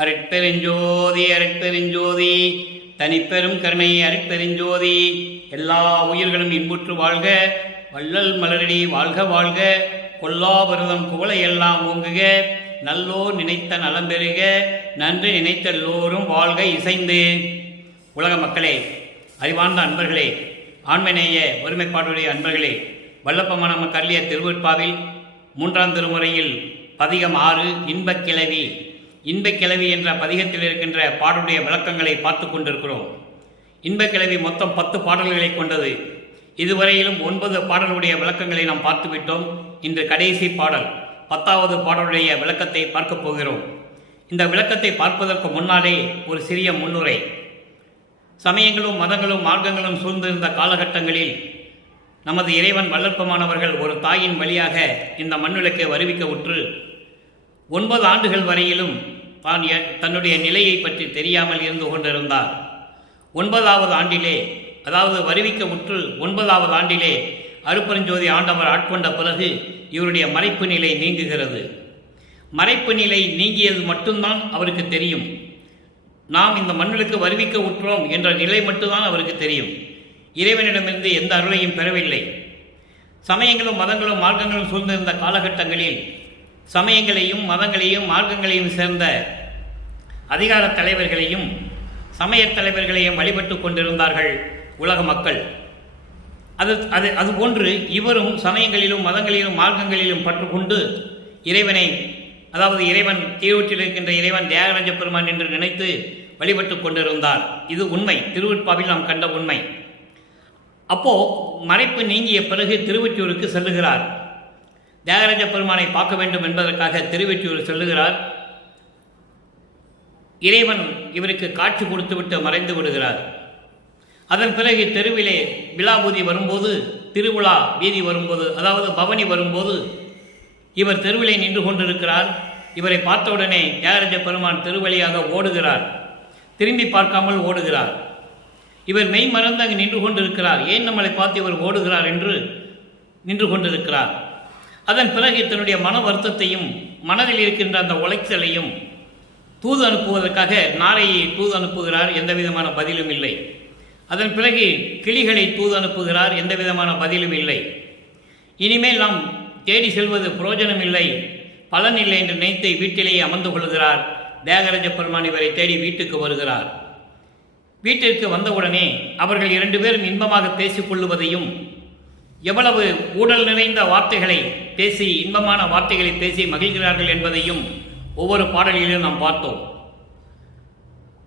அருட்பெருஞ்சோதி அருட்பெருஞ்சோதி தனிப்பெரும் கருணை அருட்பெருஞ்சோதி. எல்லா உயிர்களும் இன்புற்று வாழ்க, வள்ளல் மலரடி வாழ்க வாழ்க, கொல்லாபரதம் குவளை எல்லாம் ஓங்குக, நல்லோர் நினைத்த நலம் பெறுக, நன்றி நினைத்த எல்லோரும் வாழ்க இசைந்து. உலக மக்களே, அறிவார்ந்த அன்பர்களே, ஆண்மநேய ஒருமைப்பாடுடைய அன்பர்களே, வல்லப்பமான நமக்கு அருளிய திருவருட்பாவில் 3ஆம் திருமுறையில் பதிகம் 6 இன்பக்கிழவி. இன்பக்கிழவி என்ற பதிகத்தில் இருக்கின்ற பாடலுடைய விளக்கங்களை பார்த்து கொண்டிருக்கிறோம். இன்பக்கிழவி மொத்தம் 10 பாடல்களை கொண்டது. இதுவரையிலும் 9 பாடலுடைய விளக்கங்களை நாம் பார்த்துவிட்டோம். இன்று கடைசி பாடல் 10வது பாடலுடைய விளக்கத்தை பார்க்க போகிறோம். இந்த விளக்கத்தை பார்ப்பதற்கு முன்னாலே ஒரு சிறிய முன்னுரை. சமயங்களும் மதங்களும் மார்க்கங்களும் சூழ்ந்திருந்த காலகட்டங்களில் நமது இறைவன் வல்லற்பமானவர்கள் ஒரு தாயின் வழியாக இந்த மண்ணுலகை வருவிக்க உற்று 9 ஆண்டுகள் வரையிலும் தான் தன்னுடைய நிலையை பற்றி தெரியாமல் இருந்து கொண்டிருந்தார். 9வது ஆண்டிலே, அதாவது வருவிக்க உற்று 9வது ஆண்டிலே அருட்பெருஞ்சோதி ஆண்டவர் ஆட்கொண்ட பிறகு இவருடைய மறைப்பு நிலை நீங்குகிறது. மறைப்பு நிலை நீங்கியது மட்டும்தான் அவருக்கு தெரியும். நாம் இந்த மண்ணுக்கு வருவிக்க உற்றோம் என்ற நிலை மட்டும்தான் அவருக்கு தெரியும். இறைவனிடமிருந்து எந்த அருளையும் பெறவில்லை. சமயங்களும் மதங்களும் மார்க்கங்களும் சூழ்ந்திருந்த காலகட்டங்களில் சமயங்களையும் மதங்களையும் மார்க்கங்களையும் சேர்ந்த அதிகார தலைவர்களையும் சமயத் தலைவர்களையும் வழிபட்டு கொண்டிருந்தார்கள் உலக மக்கள். அதுபோன்று இவரும் சமயங்களிலும் மதங்களிலும் மார்க்கங்களிலும் பற்றுக்கொண்டு இறைவனை, அதாவது இறைவன் தீர்வற்றில் இருக்கின்ற இறைவன் தியாகராஜ பெருமான் என்று நினைத்து வழிபட்டு கொண்டிருந்தார். இது உண்மை, திருவருட்பாவில் நாம் கண்ட உண்மை. அப்போ மறைப்பு நீங்கிய பிறகு திருவொற்றியூருக்கு செல்லுகிறார். தியாகராஜ பெருமானை பார்க்க வேண்டும் என்பதற்காக திருவொற்றியூர் செல்லுகிறார். இறைவன் இவருக்கு காட்சி கொடுத்துவிட்டு மறைந்து விடுகிறார். அதன் பிறகு தெருவிலே விழாபூதி வரும்போது, திருவிழா வீதி வரும்போது, அதாவது பவனி வரும்போது இவர் தெருவிலே நின்று கொண்டிருக்கிறார். இவரை பார்த்தவுடனே தியாகராஜ பெருமான் திருவழியாக ஓடுகிறார். திரும்பி பார்க்காமல் ஓடுகிறார். இவர் மெய் மறந்து அங்கு நின்று கொண்டிருக்கிறார். ஏன் நம்மளை பார்த்து இவர் ஓடுகிறார் என்று நின்று கொண்டிருக்கிறார். அதன் பிறகு தன்னுடைய மன வருத்தத்தையும் மனதில் இருக்கின்ற அந்த உளைச்சலையும் தூது அனுப்புவதற்காக நாரையை தூது அனுப்புகிறார். எந்த விதமான பதிலும் இல்லை. அதன் பிறகு கிளிகளை தூது அனுப்புகிறார். எந்த விதமான பதிலும் இல்லை. இனிமேல் நாம் தேடி செல்வது பிரயோஜனம் இல்லை, பலன் இல்லை என்று நினைத்து வீட்டிலேயே அமர்ந்து கொள்கிறார். தியாகராஜ பெருமான் இவரை தேடி வீட்டுக்கு வருகிறார். வீட்டிற்கு வந்தவுடனே அவர்கள் 2 பேரும் இன்பமாக பேசிக் கொள்ளுவதையும், எவ்வளவு ஊடல் நிறைந்த வார்த்தைகளை பேசி, இன்பமான வார்த்தைகளை பேசி மகிழ்கிறார்கள் என்பதையும் ஒவ்வொரு பாடலிலும் நாம் பார்த்தோம்.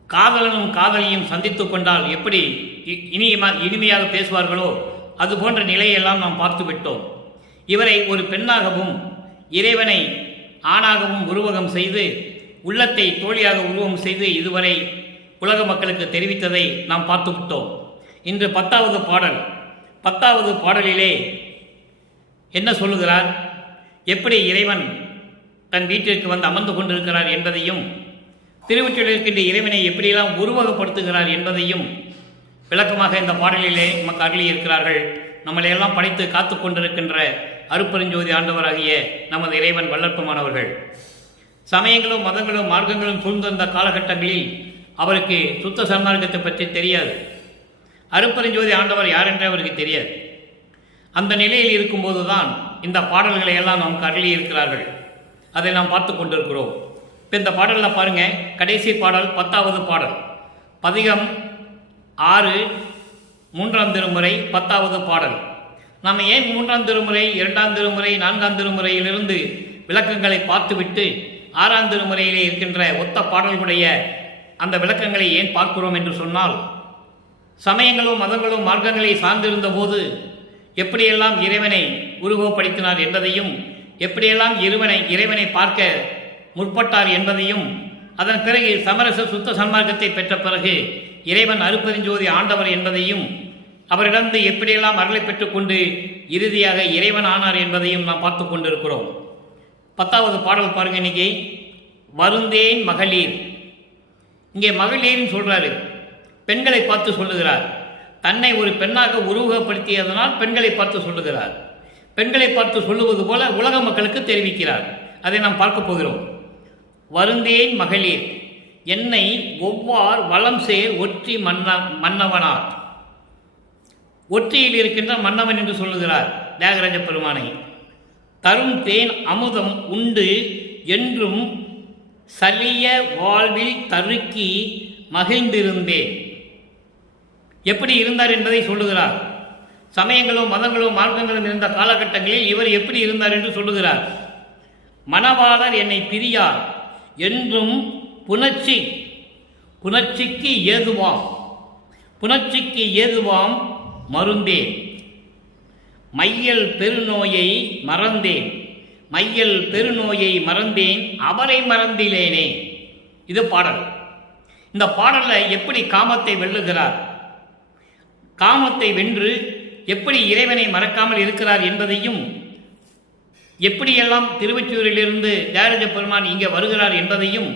காதலனும் காதலியும் சந்தித்து கொண்டால் எப்படி இனிமையாக பேசுவார்களோ அது போன்ற நிலையெல்லாம் நாம் பார்த்து விட்டோம். இவரை ஒரு பெண்ணாகவும் இறைவனை ஆணாகவும் உருவகம் செய்து, உள்ளத்தை தோழியாக உருவகம் செய்து இதுவரை உலக மக்களுக்கு தெரிவித்ததை நாம் பார்த்து விட்டோம். இன்று 10வது பாடல். 10வது பாடலிலே என்ன சொல்லுகிறார், எப்படி இறைவன் தன் வீட்டிற்கு வந்து அமர்ந்து கொண்டிருக்கிறார் என்பதையும், திருவொற்றியூரில் இருக்கின்ற இறைவனை எப்படியெல்லாம் உருவகப்படுத்துகிறார் என்பதையும் விளக்கமாக இந்த பாடலிலே நமக்கு அருளியிருக்கிறார்கள். நம்மளையெல்லாம் படைத்து காத்து கொண்டிருக்கின்ற அருட்பெருஞ்சோதி ஆண்டவராகிய நமது இறைவன் வல்லற்பமானவர்கள். சமயங்களும் மதங்களும் மார்க்கங்களும் சூழ்ந்திருந்த காலகட்டங்களில் அவருக்கு சுத்த சன்மார்க்கத்தை பற்றி தெரியாது. அருட்பெருஞ்சோதி ஆண்டவர் யார் என்றே அவருக்கு தெரியாது. அந்த நிலையில் இருக்கும்போது தான் இந்த பாடல்களை எல்லாம் நமக்கு அருளி இருக்கிறார்கள். அதை நாம் பார்த்து கொண்டிருக்கிறோம். இப்போ இந்த பாடலில் பாருங்கள், கடைசி பாடல் 10வது பாடல், பதிகம் 6 3ஆம் திருமுறை 10வது பாடல். நாம் ஏன் 3ஆம் திருமுறை 2ஆம் திருமுறை 4ஆம் திருமுறையிலிருந்து விளக்கங்களை பார்த்துவிட்டு 6ஆம் திருமுறையிலே இருக்கின்ற ஒத்த பாடல்களுடைய அந்த விளக்கங்களை ஏன் பார்க்கிறோம் என்று சொன்னால், சமயங்களும் மதங்களும் மார்க்கங்களை சார்ந்திருந்த போது எப்படியெல்லாம் இறைவனை உருவகப்படுத்தினார் என்பதையும், எப்படியெல்லாம் இறைவனை பார்க்க முற்பட்டார் என்பதையும், அதன் பிறகு சமரச சுத்த சன்மார்க்கத்தை பெற்ற பிறகு இறைவன் அருட்பெருஞ்சோதி ஆண்டவர் என்பதையும், அவரிடந்து எப்படியெல்லாம் அருளை பெற்றுக்கொண்டு இறுதியாக இறைவன் ஆனார் என்பதையும் நாம் பார்த்து கொண்டிருக்கிறோம். 10வது பாடல் பாருங்க. இன்னைக்கு வருந்தேன் மகளிர். இங்கே மகளிர்னு சொல்றாரு, பெண்களை பார்த்து சொல்லுகிறார். தன்னை ஒரு பெண்ணாக உருவகப்படுத்தியதனால் பெண்களை பார்த்து சொல்லுகிறார். பெண்களை பார்த்து சொல்லுவது போல உலக மக்களுக்கு தெரிவிக்கிறார். அதை நாம் பார்க்க போகிறோம். வருந்தேன் மகளிர், என்னை ஒவ்வார் வளம் சேர் ஒற்றி மன்னவனார். ஒற்றியில் இருக்கின்ற மன்னவன் என்று சொல்லுகிறார் தியாகராஜ பெருமானை. தரும் தேன் அமுதம் உண்டு என்றும் சலிய வாழ்வில் தருக்கி மகிழ்ந்திருந்தேன். எப்படி இருந்தார் என்பதை சொல்லுகிறார். சமயங்களும் மதங்களும் மார்க்கங்களும் இருந்த காலகட்டங்களில் இவர் எப்படி இருந்தார் என்று சொல்லுகிறார். மணவாளர் என்னை பிரியார் என்றும் புணர்ச்சிக்கு ஏதுவாம் மருந்தேன். மையல் பெருநோயை மறந்தேன் அவரை மறந்திலேனே. இது பாடல். இந்த பாடலில் எப்படி காமத்தை வெல்லுகிறார், காமத்தை வென்று எப்படி இறைவனை மறக்காமல் இருக்கிறார் என்பதையும், எப்படியெல்லாம் திருவொற்றியூரிலிருந்து தியாகராஜ பெருமான் இங்கே வருகிறார் என்பதையும்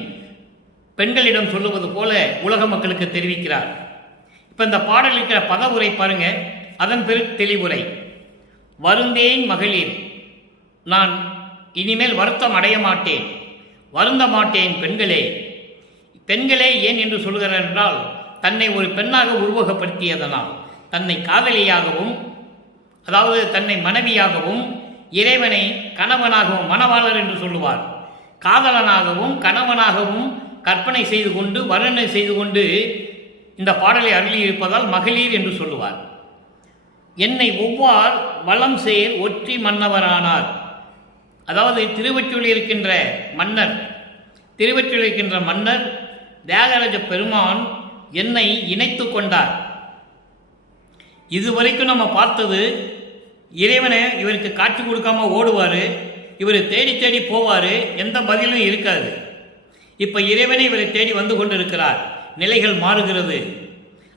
பெண்களிடம் சொல்லுவது போல உலக மக்களுக்கு தெரிவிக்கிறார். இப்போ இந்த பாடல் இருக்கிற பத உரை பாருங்க, அதன் தெளிவுரை. வருந்தேன் மகளிர், நான் இனிமேல் வருத்தம் அடைய மாட்டேன், வருந்த மாட்டேன் பெண்களே ஏன் என்று சொல்கிறார் என்றால், தன்னை ஒரு பெண்ணாக உருவகப்படுத்தியதனால், தன்னை காதலியாகவும், அதாவது தன்னை மனைவியாகவும், இறைவனை கணவனாகவும், மணவாளர் என்று சொல்லுவார், காதலனாகவும் கணவனாகவும் கற்பனை செய்து கொண்டு வர்ணனை செய்து கொண்டு இந்த பாடலை அருளியிருப்பதால் மகளிர் என்று சொல்லுவார். என்னை ஒவ்வார் வளம் சேர் ஒற்றி மன்னவரானார். அதாவது திருவொற்றியூரில் இருக்கின்ற மன்னர் தியாகராஜ பெருமான் என்னை இணைத்து கொண்டார். இதுவரைக்கும் நம்ம பார்த்தது இறைவனை இவருக்கு காட்சி கொடுக்காம ஓடுவார், இவர் தேடி தேடி போவார், எந்த பதிலும் இருக்காது. இப்போ இறைவனை இவரை தேடி வந்து கொண்டு இருக்கிறார். நிலைகள் மாறுகிறது.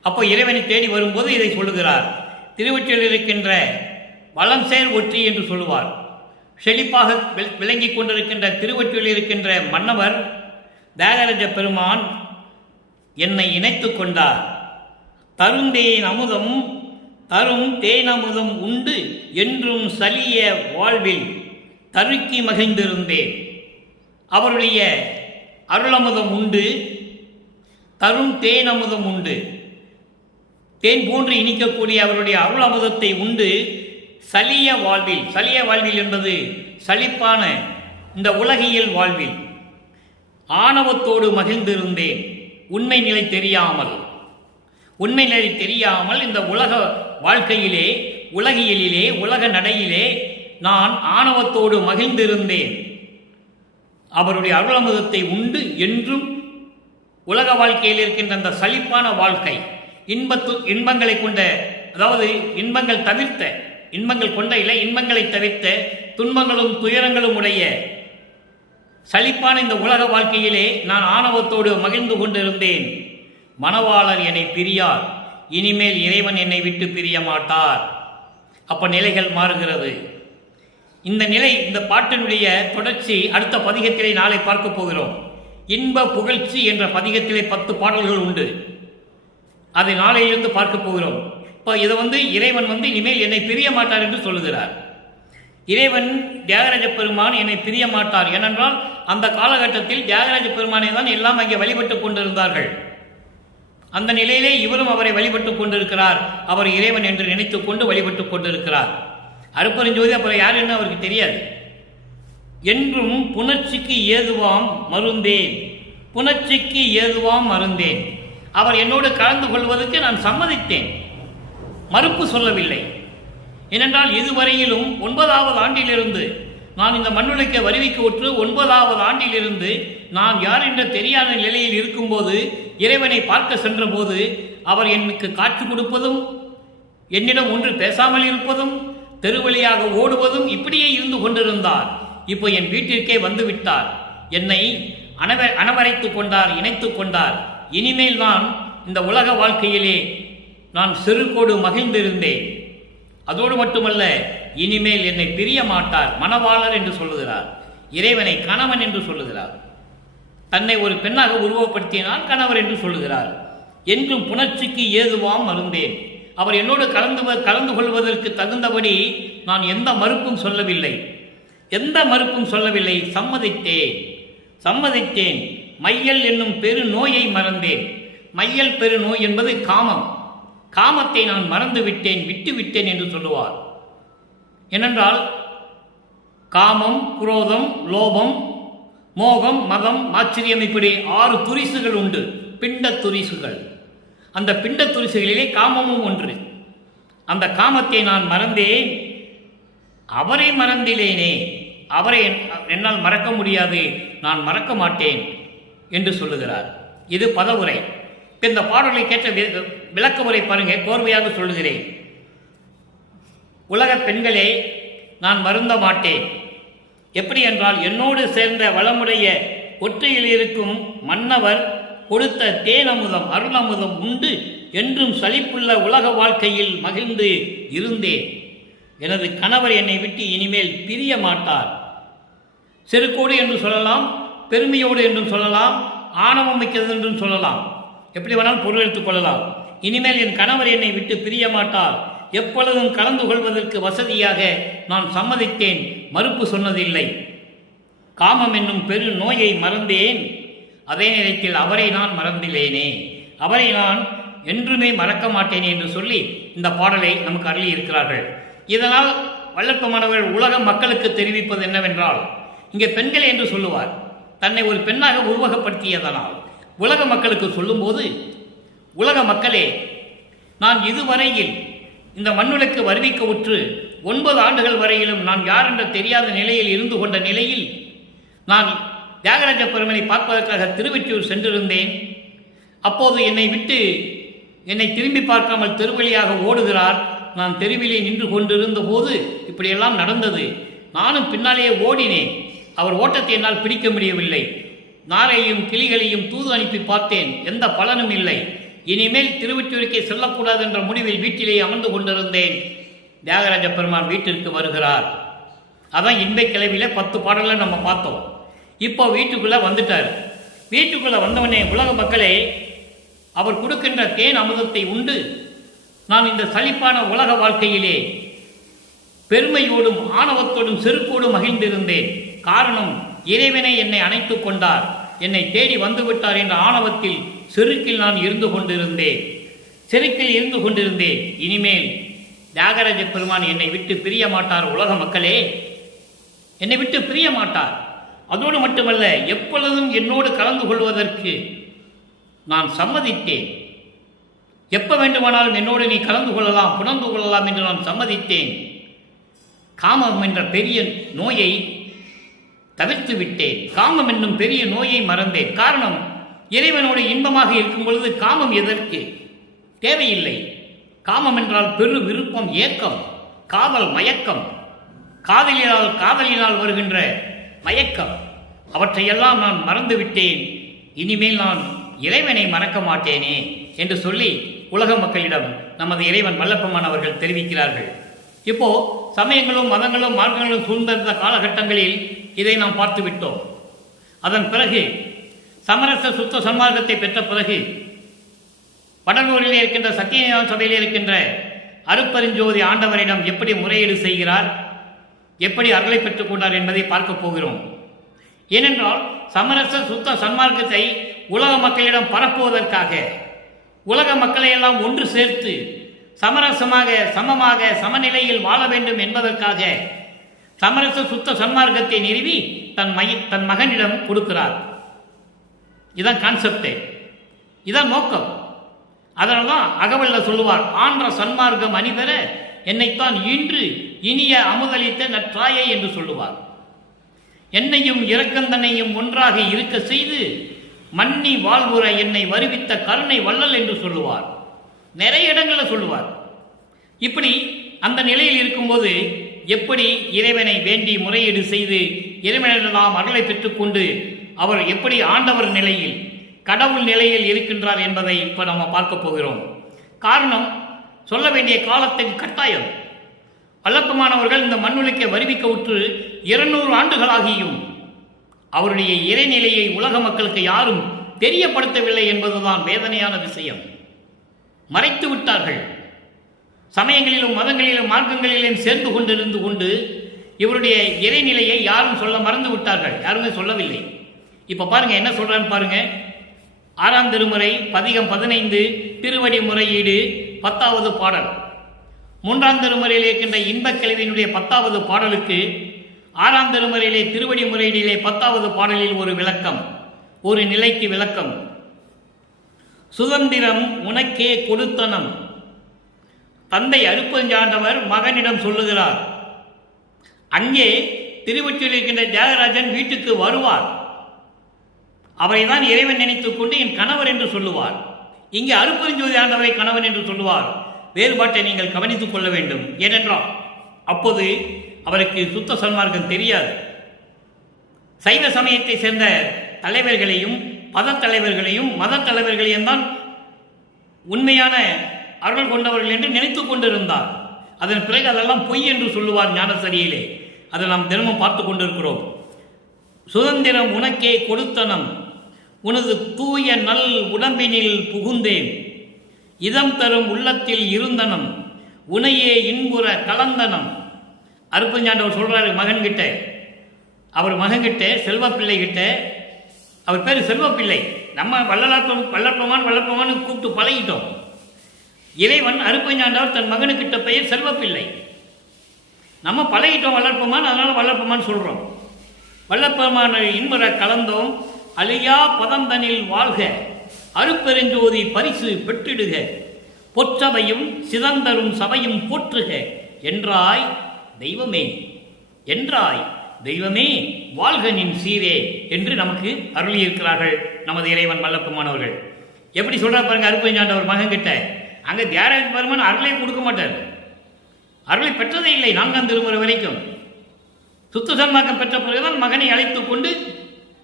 அப்போ இறைவனை தேடி வரும்போது இதை சொல்லுகிறார். திருவொற்றியூரில் இருக்கின்ற வளம் சேர் ஒற்றி என்று சொல்லுவார். செழிப்பாக விளங்கி கொண்டிருக்கின்ற திருவொற்றியூரில் இருக்கின்ற மன்னவர் தியாகராஜ பெருமான் என்னை இணைத்து கொண்டார். தரும் தேன் அமுதம் உண்டு என்றும் சலிய வாழ்வில் தருக்கி மகிழ்ந்திருந்தேன். அவருடைய அருளமுதம் உண்டு, தரும் தேன் அமுதம் உண்டு. தேன் போன்று இனிக்கக்கூடிய அவருடைய அருள் அமுதத்தை உண்டு சலிய வாழ்வில் என்பது சலிப்பான இந்த உலகியல் வாழ்வில் ஆணவத்தோடு மகிழ்ந்திருந்தேன். உண்மை நிலை தெரியாமல் இந்த உலக வாழ்க்கையிலே, உலகியலிலே, உலக நடையிலே நான் ஆணவத்தோடு மகிழ்ந்திருந்தேன். அவருடைய அருளமுதத்தை உண்டு என்றும் உலக வாழ்க்கையில் இருக்கின்ற அந்த சலிப்பான வாழ்க்கை, இன்பங்களை கொண்ட, அதாவது இன்பங்கள் கொண்ட இல்லை, இன்பங்களை தவிர்த்த துன்பங்களும் துயரங்களும் உடைய சலிப்பான இந்த உலக வாழ்க்கையிலே நான் ஆணவத்தோடு மகிழ்ந்து கொண்டிருந்தேன். மணவாளர் என்னை பிரியார், இனிமேல் இறைவன் என்னை விட்டு பிரிய மாட்டார். அப்ப நிலைகள் மாறுகிறது. இந்த நிலை, இந்த பாட்டினுடைய தொடர்ச்சி அடுத்த பதிகத்திலே நாளை பார்க்க போகிறோம். இன்ப புகழ்ச்சி என்ற பதிகத்திலே 10 பாடல்கள் உண்டு. அதை நாளையிலிருந்து பார்க்க போகிறோம். இப்போ இதை இறைவன் இனிமேல் என்னை பிரிய மாட்டார் என்று சொல்லுகிறார். இறைவன் தியாகராஜ பெருமான் என்னை பிரிய மாட்டார். ஏனென்றால் அந்த காலகட்டத்தில் தியாகராஜ பெருமானை தான் எல்லாம் அங்கே வழிபட்டு கொண்டிருந்தார்கள். அந்த நிலையிலே இவரும் அவரை வழிபட்டு கொண்டிருக்கிறார். அவர் இறைவன் என்று நினைத்து கொண்டு வழிபட்டு கொண்டிருக்கிறார். அருப்பெருஞ்சோதி அப்புறம் யார் என்ன அவருக்கு தெரியாது. என்றும் புணர்ச்சிக்கு ஏதுவாம் மருந்தேன். அவர் என்னோடு கலந்து கொள்வதற்கு நான் சம்மதித்தேன், மறுப்பு சொல்லவில்லை. ஏனென்றால் இதுவரையிலும் 9வது ஆண்டிலிருந்து நான் இந்த மண்ணுலக வருவிக்கு உற்று 9வது ஆண்டிலிருந்து நான் யார் என்ற தெரியாத நிலையில் இருக்கும்போது இறைவனை பார்க்க சென்ற போது அவர் எனக்கு காட்சி கொடுப்பதும், என்னிடம் ஒன்று பேசாமல் இருப்பதும், தெருவழியாக ஓடுவதும் இப்படியே இருந்து கொண்டிருந்தார். இப்போ என் வீட்டிற்கே வந்துவிட்டார். என்னை அணவரைத்து கொண்டார், இணைத்து கொண்டார். இனிமேல் நான் இந்த உலக வாழ்க்கையிலே நான் சிறுகோடு மகிழ்ந்திருந்தேன். அதோடு மட்டுமல்ல, இனிமேல் என்னை பிரிய மாட்டார். மணவாளர் என்று சொல்லுகிறார், இறைவனை கணவன் என்று சொல்லுகிறார். தன்னை ஒரு பெண்ணாக உருவப்படுத்தினால் கணவர் என்று சொல்லுகிறார். என்றும் புணர்ச்சிக்கு ஏதுவாம் மருந்தேன். அவர் என்னோடு கலந்து கொள்வதற்கு தகுந்தபடி நான் எந்த மறுப்பும் சொல்லவில்லை. சம்மதித்தேன். மையல் என்னும் பெரு நோயை மறந்தேன். மையல் பெரு நோய் என்பது காமம். காமத்தை நான் மறந்து விட்டேன், விட்டு விட்டேன் என்று சொல்லுவார். ஏனென்றால் காமம், குரோதம், லோபம், மோகம், மதம், ஆச்சரியம், இப்படி 6 துரிசுகள் உண்டு, பிண்ட துரிசுகள். அந்த பிண்ட துரிசுகளிலே காமமும் ஒன்று. அந்த காமத்தை நான் மறந்தேன், அவரை மறந்திலேனே, அவரை என்னால் மறக்க முடியாது, நான் மறக்க மாட்டேன் என்று சொல்லுகிறார். இது பதவுரை. இந்த பாடலை கேட்ட விளக்க உரை பாருங்க, கோர்வையாக சொல்லுகிறேன். உலக பெண்களே, நான் வருந்த மாட்டேன். எப்படி என்றால், என்னோடு சேர்ந்த வளமுடைய ஒற்றையில் இருக்கும் மன்னவர் கொடுத்த தேனமுதம், அருளமுதம் உண்டு என்றும் சலிப்புள்ள உலக வாழ்க்கையில் மகிழ்ந்து இருந்தேன். எனது கணவர் என்னை விட்டு இனிமேல் பிரிய மாட்டார். செருக்கோடு என்று சொல்லலாம், பெருமையோடு என்றும் சொல்லலாம், ஆணவம் மிக்கது என்றும் சொல்லலாம். எப்படி வேணாலும் பொருள் எடுத்துக் கொள்ளலாம். இனிமேல் என் கணவர் என்னை விட்டு பிரிய மாட்டார். எப்பொழுதும் கலந்து கொள்வதற்கு வசதியாக நான் சம்மதித்தேன், மறுப்பு சொன்னதில்லை. காமம் என்னும் பெரு நோயை மறந்தேன், அதே நேரத்தில் அவரை நான் மறந்திலேனே, அவரை நான் என்றுமே மறக்க மாட்டேன் என்று சொல்லி இந்த பாடலை நமக்கு அருளி இருக்கிறார்கள். இதனால் வல்லற்பமானவர்கள் உலக மக்களுக்கு தெரிவிப்பது என்னவென்றால், இங்கே பெண்கள் என்று சொல்லுவார், தன்னை ஒரு பெண்ணாக உருவகப்படுத்தியதனால் உலக மக்களுக்கு சொல்லும்போது, உலக மக்களே, நான் இதுவரையில் இந்த மண்ணுலக்கு வருவிக்க உற்று 9 ஆண்டுகள் வரையிலும் நான் யார் என்ற தெரியாத நிலையில் இருந்து கொண்ட நிலையில் நான் தியாகராஜ பெருமனை பார்ப்பதற்காக திருவெற்றியூர் சென்றிருந்தேன். அப்போது என்னை திரும்பி பார்க்காமல் தெருவழியாக ஓடுகிறார். நான் தெருவிலே நின்று கொண்டிருந்த போது இப்படியெல்லாம் நடந்தது. நானும் பின்னாலேயே ஓடினேன். அவர் ஓட்டத்தை என்னால் பிடிக்க முடியவில்லை. நாரையும் கிளிகளையும் தூது அனுப்பி பார்த்தேன், எந்த பலனும் இல்லை. இனிமேல் திருவெற்றியூருக்கே செல்லக்கூடாது என்ற முடிவில் வீட்டிலேயே அமர்ந்து கொண்டிருந்தேன். தியாகராஜ பெருமான் வீட்டிற்கு வருகிறார். அதான் இன்பை கிளவியில 10 பாடல்களை நம்ம பார்த்தோம். இப்போ வீட்டுக்குள்ள வந்துட்டார். வீட்டுக்குள்ள வந்தவனே, உலக மக்களே, அவர் கொடுக்கின்ற தேன் அமுதத்தை உண்டு நான் இந்த சலிப்பான உலக வாழ்க்கையிலே பெருமையோடும் ஆணவத்தோடும் செருக்கோடும் மகிழ்ந்திருந்தேன். காரணம், இறைவனை என்னை அணைத்துக் கொண்டார், என்னை தேடி வந்துவிட்டார் என்ற ஆணவத்தில் செருக்கில் நான் இருந்து கொண்டிருந்தேன். செருக்கில் இருந்து கொண்டிருந்தேன். இனிமேல் தியாகராஜ பெருமான் என்னை விட்டு பிரிய மாட்டார். உலக மக்களே, என்னை விட்டு பிரிய மாட்டார். அதோடு மட்டுமல்ல, எப்பொழுதும் என்னோடு கலந்து கொள்வதற்கு நான் சம்மதித்தேன். எப்ப வேண்டுமானாலும் என்னோடு நீ கலந்து கொள்ளலாம், புணர்ந்து கொள்ளலாம் என்று நான் சம்மதித்தேன். காமம் என்ற பெரிய நோயை தவிர்த்து விட்டேன். காமம் என்னும் பெரிய நோயை மறந்தேன். காரணம், இறைவனோடு இன்பமாக இருக்கும் பொழுது காமம் எதற்கு தேவையில்லை. காமம் என்றால் பெரு விருப்பம், ஏக்கம், காதல், மயக்கம், காதலினால் வருகின்ற மயக்கம், அவற்றையெல்லாம் நான் மறந்துவிட்டேன். இனிமேல் நான் இறைவனை மறக்க மாட்டேனே என்று சொல்லி உலக மக்களிடம் நமது இறைவன் வல்லப்பெருமான் அவர்கள் தெரிவிக்கிறார்கள். இப்போ சமயங்களும் மதங்களும் மார்க்கங்களும் சூழ்ந்திருந்த காலகட்டங்களில் இதை நாம் பார்த்து விட்டோம். அதன் பிறகு சமரச சுத்த சன்மார்க்கத்தை பெற்ற பிறகு வடலூரிலே இருக்கின்ற சத்தியஞான சபையிலே இருக்கின்ற அருட்பெருஞ்சோதி ஆண்டவரிடம் எப்படி முறையீடு செய்கிறார், எப்படி அருளை பெற்றுக் கொண்டார் என்பதை பார்க்க போகிறோம். ஏனென்றால் சமரச சுத்த சன்மார்க்கத்தை உலக மக்களிடம் பரப்புவதற்காக, உலக மக்களை எல்லாம் ஒன்று சேர்த்து சமரசமாக, சமமாக, சமநிலையில் வாழ வேண்டும் என்பதற்காக சமரச சுத்த சன்மார்க்கத்தை நிறுவி தன் மகனிடம் கொடுக்கிறார். இதான் கான்செப்டே, இதான் நோக்கம். அதனால்தான் அகவல்ல சொல்லுவார், ஆன்ற சன்மார்க்கம் அணிபெற என்னைத்தான் ஈன்று இனிய அமுதளித்த நற்றாயை என்று சொல்லுவார். என்னையும் இரக்கந்தனையும் ஒன்றாக இருக்க செய்து மன்னி வாழ்வுற என்னை வருவித்த கருணை வள்ளல் என்று சொல்லுவார். நிறைய இடங்களில் சொல்லுவார். இப்படி அந்த நிலையில் இருக்கும்போது எப்படி இறைவனை வேண்டி முறையீடு செய்து இறைவனிடம் அருளை பெற்றுக்கொண்டு அவர் எப்படி ஆண்டவர் நிலையில், கடவுள் நிலையில் இருக்கின்றார் என்பதை இப்போ நம்ம பார்க்க போகிறோம். காரணம், சொல்ல வேண்டிய காலத்தின் கட்டாயம். வல்லப்பெருமானவர்கள் இந்த மண்ணுலக்கை வருவிக்க உற்று 200 ஆண்டுகளாகியும் அவருடைய இறைநிலையை உலக மக்களுக்கு யாரும் தெரியப்படுத்தவில்லை என்பதுதான் வேதனையான விஷயம். மறைத்து விட்டார்கள். சமயங்களிலும் மதங்களிலும் மார்க்கங்களிலும் சேர்ந்து கொண்டிருந்து கொண்டு இவருடைய இறைநிலையை யாரும் சொல்ல மறந்து விட்டார்கள். யாருமே சொல்லவில்லை. இப்போ பாருங்க என்ன சொல்றான்னு பாருங்க. 6ஆம் திருமுறை பதிகம் 15 திருவடி முறையீடு 10வது பாடல். 3ஆம் திருமுறையில் இருக்கின்ற இன்பக் கிழவியினுடைய 10வது பாடலுக்கு 6ஆம் திருமுறையிலே திருவடி முறையீடிலே 10வது பாடலில் ஒரு விளக்கம், ஒரு நிலைக்கு விளக்கம். சுதந்திரம் உனக்கே கொடுத்தனம். தந்தை அருப்பஞ்சாண்டவர் மகனிடம் சொல்லுகிறார். அங்கே திருவொற்றியில் இருக்கின்ற தியாகராஜன் வீட்டுக்கு வருவார். அவரை தான் இறைவன் நினைத்துக் கொண்டு என் கணவர் என்று சொல்லுவார். இங்கே அருப்பெருஞ்சோதி ஆண்டவரை கணவன் என்று சொல்லுவார். வேறுபாட்டை நீங்கள் கவனித்துக் கொள்ள வேண்டும். ஏனென்றால் அப்போது அவருக்கு சுத்த சன்மார்க்கம் தெரியாது. சைவ சமயத்தை சேர்ந்த தலைவர்களையும் மத தலைவர்களையும் தான் உண்மையான அருள் கொண்டவர்கள் என்று நினைத்துக் கொண்டிருந்தார். அதன் பிறகு அதெல்லாம் பொய் என்று சொல்லுவார் ஞானசரியிலே. அதை நாம் தினமும் பார்த்து கொண்டிருக்கிறோம். சுதந்திரம் உனக்கே கொடுத்தனம், உனது தூய நல் உடம்பினில் புகுந்தேன், இதம் தரும் உள்ளத்தில் இருந்தனம், உனையே இன்புற கலந்தனம். அருப்பஞ்சாண்டவர் சொல்றாரு மகன்கிட்ட, அவர் மகன்கிட்ட செல்வப்பிள்ளை கிட்ட, அவர் பேர் செல்வப்பிள்ளை. நம்ம வல்லப்பமான்னு கூப்பிட்டு பழகிட்டோம். இறைவன் அருப்பஞ்சாண்டவர் தன் மகனுக்கிட்ட பெயர் செல்வப்பிள்ளை. நம்ம பழகிட்டோம் வளர்ப்பமான், அதனால வல்லப்பமான்னு சொல்றோம். வல்லப்பமான இன்புற கலந்தோம், அழியா பதந்தனில் வாழ்க, அருப்பெருஞ்சோதி பரிசு பெற்றிடுக, பொற்றவையும் சிதந்தரும் சபையும் போற்றுக, என்றாய் தெய்வமே, என்றாய் தெய்வமே வாழ்க நின் சீரே என்று நமக்கு அருளியிருக்கிறார்கள் நமது இறைவன் வல்லப்பமானவர்கள். எப்படி சொல்றா பாருங்க அருப்பஞ்சாண்டவர் மகன் கிட்ட. அங்கே தியாகராஜ பெருமான் அருளை கொடுக்க மாட்டார். அருளை பெற்றதே இல்லை 4ஆம் திருமுறை வரைக்கும். சுத்த சன்மார்க்கம் பெற்ற பிறகுதான் மகனை அழைத்துக் கொண்டு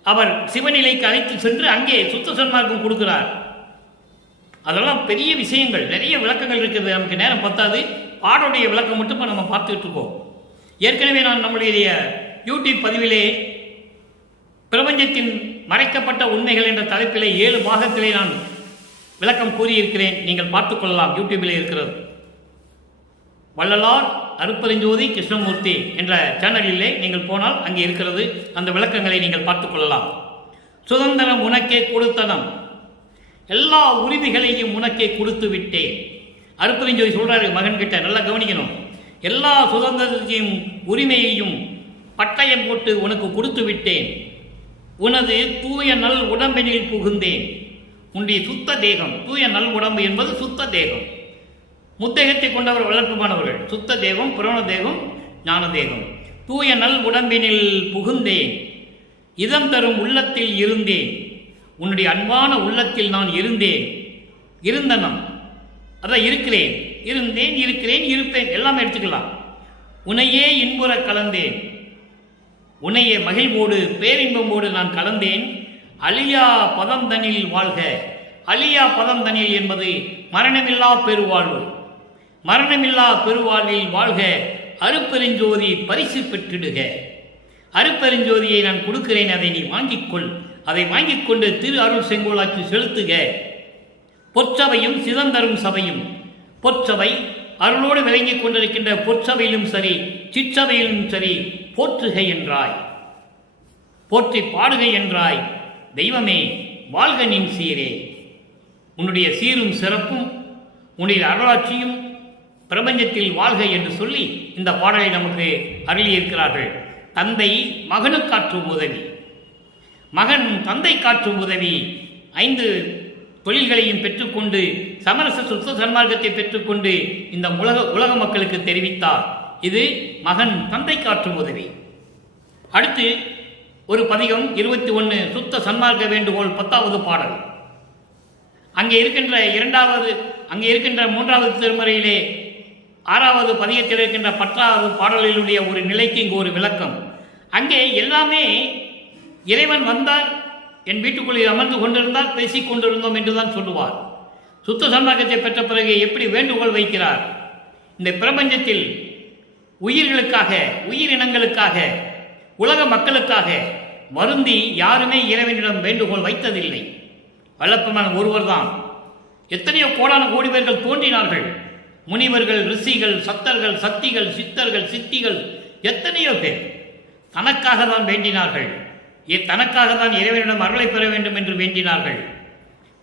அவர் சிவநிலைக்கு அழைத்து சென்று அங்கே சுத்த சன்மார்க்கம் கொடுக்கிறார். அதெல்லாம் பெரிய விஷயங்கள், நிறைய விளக்கங்கள் இருக்குது. நமக்கு நேரம் பத்தாது. பாடோடைய விளக்கம் மட்டும் நம்ம பார்த்துக்கிட்டு இருக்கோம். ஏற்கனவே நான் நம்முடைய யூடியூப் பதிவிலே பிரபஞ்சத்தின் மறைக்கப்பட்ட உண்மைகள் என்ற தலைப்பிலே 7 பாகத்திலே நான் விளக்கம் கூறியிருக்கிறேன். நீங்கள் பார்த்துக் கொள்ளலாம், யூடியூபிலே இருக்கிறது. வள்ளலார் அருப்பெருஞ்சோதி கிருஷ்ணமூர்த்தி என்ற சேனலிலே நீங்கள் போனால் அங்கே இருக்கிறது. அந்த விளக்கங்களை நீங்கள் பார்த்துக் கொள்ளலாம். சுதந்திரம் உனக்கே கொடுத்தனம், எல்லா உரிமைகளையும் உனக்கே கொடுத்து விட்டேன். அருப்பெருஞ்சோதி சொல்றாரு மகன்கிட்ட, நல்லா கவனிக்கணும். எல்லா சுதந்திரத்தையும் உரிமையையும் பட்டயம் போட்டு உனக்கு கொடுத்து விட்டேன். உனது தூய நல் உடம்பினில் புகுந்தேன். உன்னுடைய சுத்த தேகம், தூய நல் உடம்பு என்பது சுத்த தேகம். முத்தேகத்தை கொண்டவர் வளர்ப்புமானவர்கள். சுத்த தேகம், புராண தேகம், ஞான தேகம். தூய நல் உடம்பினில் புகுந்தேன், இதம் தரும் உள்ளத்தில் இருந்தேன். உன்னுடைய அன்பான உள்ளத்தில் நான் இருந்தேன். இருந்தனம், அதான் இருக்கிறேன், இருந்தேன், இருக்கிறேன், இருப்பேன், எல்லாமே எடுத்துக்கலாம். உன்னையே இன்புற கலந்தேன், உன்னையே மகிழ்வோடு பேரின்பமோடு நான் கலந்தேன். அழியா பதந்தனில் வாழ்க. அழியா பதந்தனில் என்பது மரணமில்லா பெருவாழ்வு. மரணமில்லா பெருவாழ்வில் வாழ்க, அருப்பெருஞ்சோதி பரிசு பெற்றிடுக. அருப்பெருஞ்சோதியை நான் கொடுக்கிறேன், அதை நீ வாங்கிக்கொள். அதை வாங்கிக் கொண்டு திரு அருள் செங்கோலாக்கி செலுத்துக. பொற்சபையும் சிதந்தரும் சபையும், பொற்சபை அருளோடு விளங்கிக் கொண்டிருக்கின்ற பொற்சபையிலும் சரி சிற்றபையிலும் சரி போற்றுக என்றாய், போற்றி பாடுக என்றாய். தெய்வமே வாழ்க நின் சீரே. உன்னுடைய சீரும் சிறப்பும் உன்னுடைய அருளாட்சியும் பிரபஞ்சத்தில் வாழ்க என்று சொல்லி இந்த பாடலை நமக்கு அருளியிருக்கிறார்கள். தந்தை மகனுக்காற்றும் உதவி, மகன் தந்தை காற்றும் உதவி. 5 தொழில்களையும் பெற்றுக்கொண்டு சமரச சுத்த சன்மார்க்கத்தை பெற்றுக்கொண்டு இந்த உலக மக்களுக்கு தெரிவித்தார். இது மகன் தந்தை காற்றும் உதவி. அடுத்து ஒரு பதிகம் 21 சுத்த சன்மார்க்க வேண்டுகோள் 10வது பாடல். அங்கே இருக்கின்ற 3வது திருமுறையிலே 6வது பதிகத்தில் இருக்கின்ற 10வது பாடலிலுடைய ஒரு நிலைக்கு இங்கு ஒரு விளக்கம். அங்கே எல்லாமே இறைவன் வந்தார், என் வீட்டுக்குள்ளே அமர்ந்து கொண்டிருந்தால் பேசிக் கொண்டிருந்தோம் என்றுதான் சொல்லுவார். சுத்த சன்மார்க்கத்தை பெற்ற பிறகு எப்படி வேண்டுகோள் வைக்கிறார்? இந்த பிரபஞ்சத்தில் உயிர்களுக்காக, உயிரினங்களுக்காக, உலக மக்களுக்காக வருந்தி யாருமே இறைவனிடம் வேண்டுகோள் வைத்ததில்லை. வல்லப்பமான ஒருவர்தான். எத்தனையோ கோடான கோடி பேர்கள் தோன்றினார்கள். முனிவர்கள், ரிஷிகள், சத்தர்கள், சக்திகள், சித்தர்கள், சித்திகள், எத்தனையோ பேர் தனக்காக தான் வேண்டினார்கள். தனக்காக தான் இறைவனிடம் அருளை பெற வேண்டும் என்று வேண்டினார்கள்.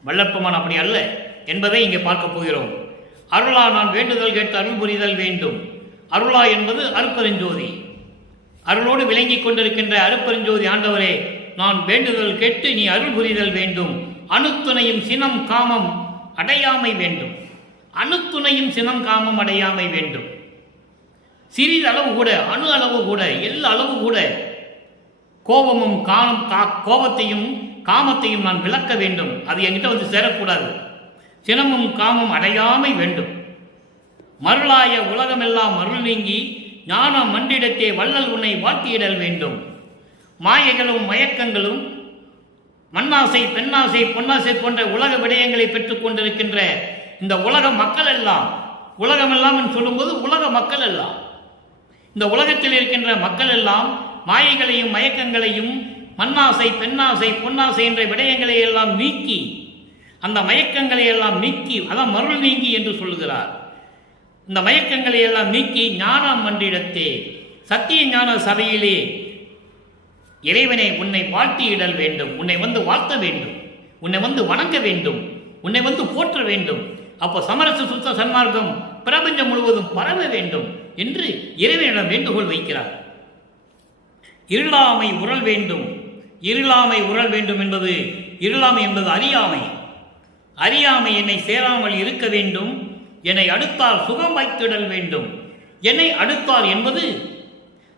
வள்ளற்பெருமான் அப்படி அல்ல என்பதை இங்கே பார்க்க போகிறோம். அருளா நான் வேண்டுதல் கேட்டு அருள் புரிதல் வேண்டும். அருளா என்பது அருட்பெருஞ்சோதி. அருளோடு விளங்கி கொண்டிருக்கின்ற அருட்பெருஞ்சோதி ஆண்டவரே, நான் வேண்டுதல் கேட்டு நீ அருள் புரிதல் வேண்டும். அணுத்துணையும் சினம் காமம் அடையாமை வேண்டும். அணுத்துணையும் சினம் காமம் அடையாமை வேண்டும். சிறிதளவு கூட, அணு அளவு கூட, எல்லா அளவு கூட கோபமும் கோபத்தையும் காமத்தையும் நான் விளக்க வேண்டும். அது என்கிட்ட வந்து சேரக்கூடாது. சினமும் காமம் அடையாமை வேண்டும். மருளாய உலகமெல்லாம் மருள் நீங்கி ஞான மண்டிடத்தே வள்ளல் உன்னை வாழ்த்தியிடல் வேண்டும். மாயைகளும் மயக்கங்களும் மண்ணாசை பெண்ணாசை பொன்னாசை போன்ற உலக விடயங்களை பெற்றுக் கொண்டிருக்கின்ற இந்த உலக மக்கள் எல்லாம், உலகமெல்லாம் சொல்லும்போது உலக மக்கள் எல்லாம், இந்த உலகத்தில் இருக்கின்ற மக்கள் எல்லாம் மாயைகளையும் மயக்கங்களையும் மண்ணாசை பெண்ணாசை பொன்னாசை என்ற விடயங்களை எல்லாம் நீக்கி, அந்த மயக்கங்களை எல்லாம் நீக்கி, அதான் மருள் நீங்கி என்று சொல்லுகிறார். இந்த மயக்கங்களை எல்லாம் நீக்கி ஞான மன்றிடத்தே சத்திய ஞான சபையிலே இறைவனை உன்னை வாழ்த்தியிடல் வேண்டும். உன்னை வந்து வாழ்த்த வேண்டும், உன்னை வந்து வணங்க வேண்டும், உன்னை வந்து போற்ற வேண்டும். அப்போ சமரச சுத்த சன்மார்க்கம் பிரபஞ்சம் முழுவதும் பரவ வேண்டும் என்று இறைவனிடம் வேண்டுகோள் வைக்கிறார். இருளாமை உறல் வேண்டும். இருளாமை உறல் வேண்டும் என்பது, இருளாமை என்பது அறியாமை. அறியாமை என்னை சேராமல் இருக்க வேண்டும். என்னை அடுத்தால் சுகம் வைத்திடல் வேண்டும். என்னை அடுத்தார் என்பது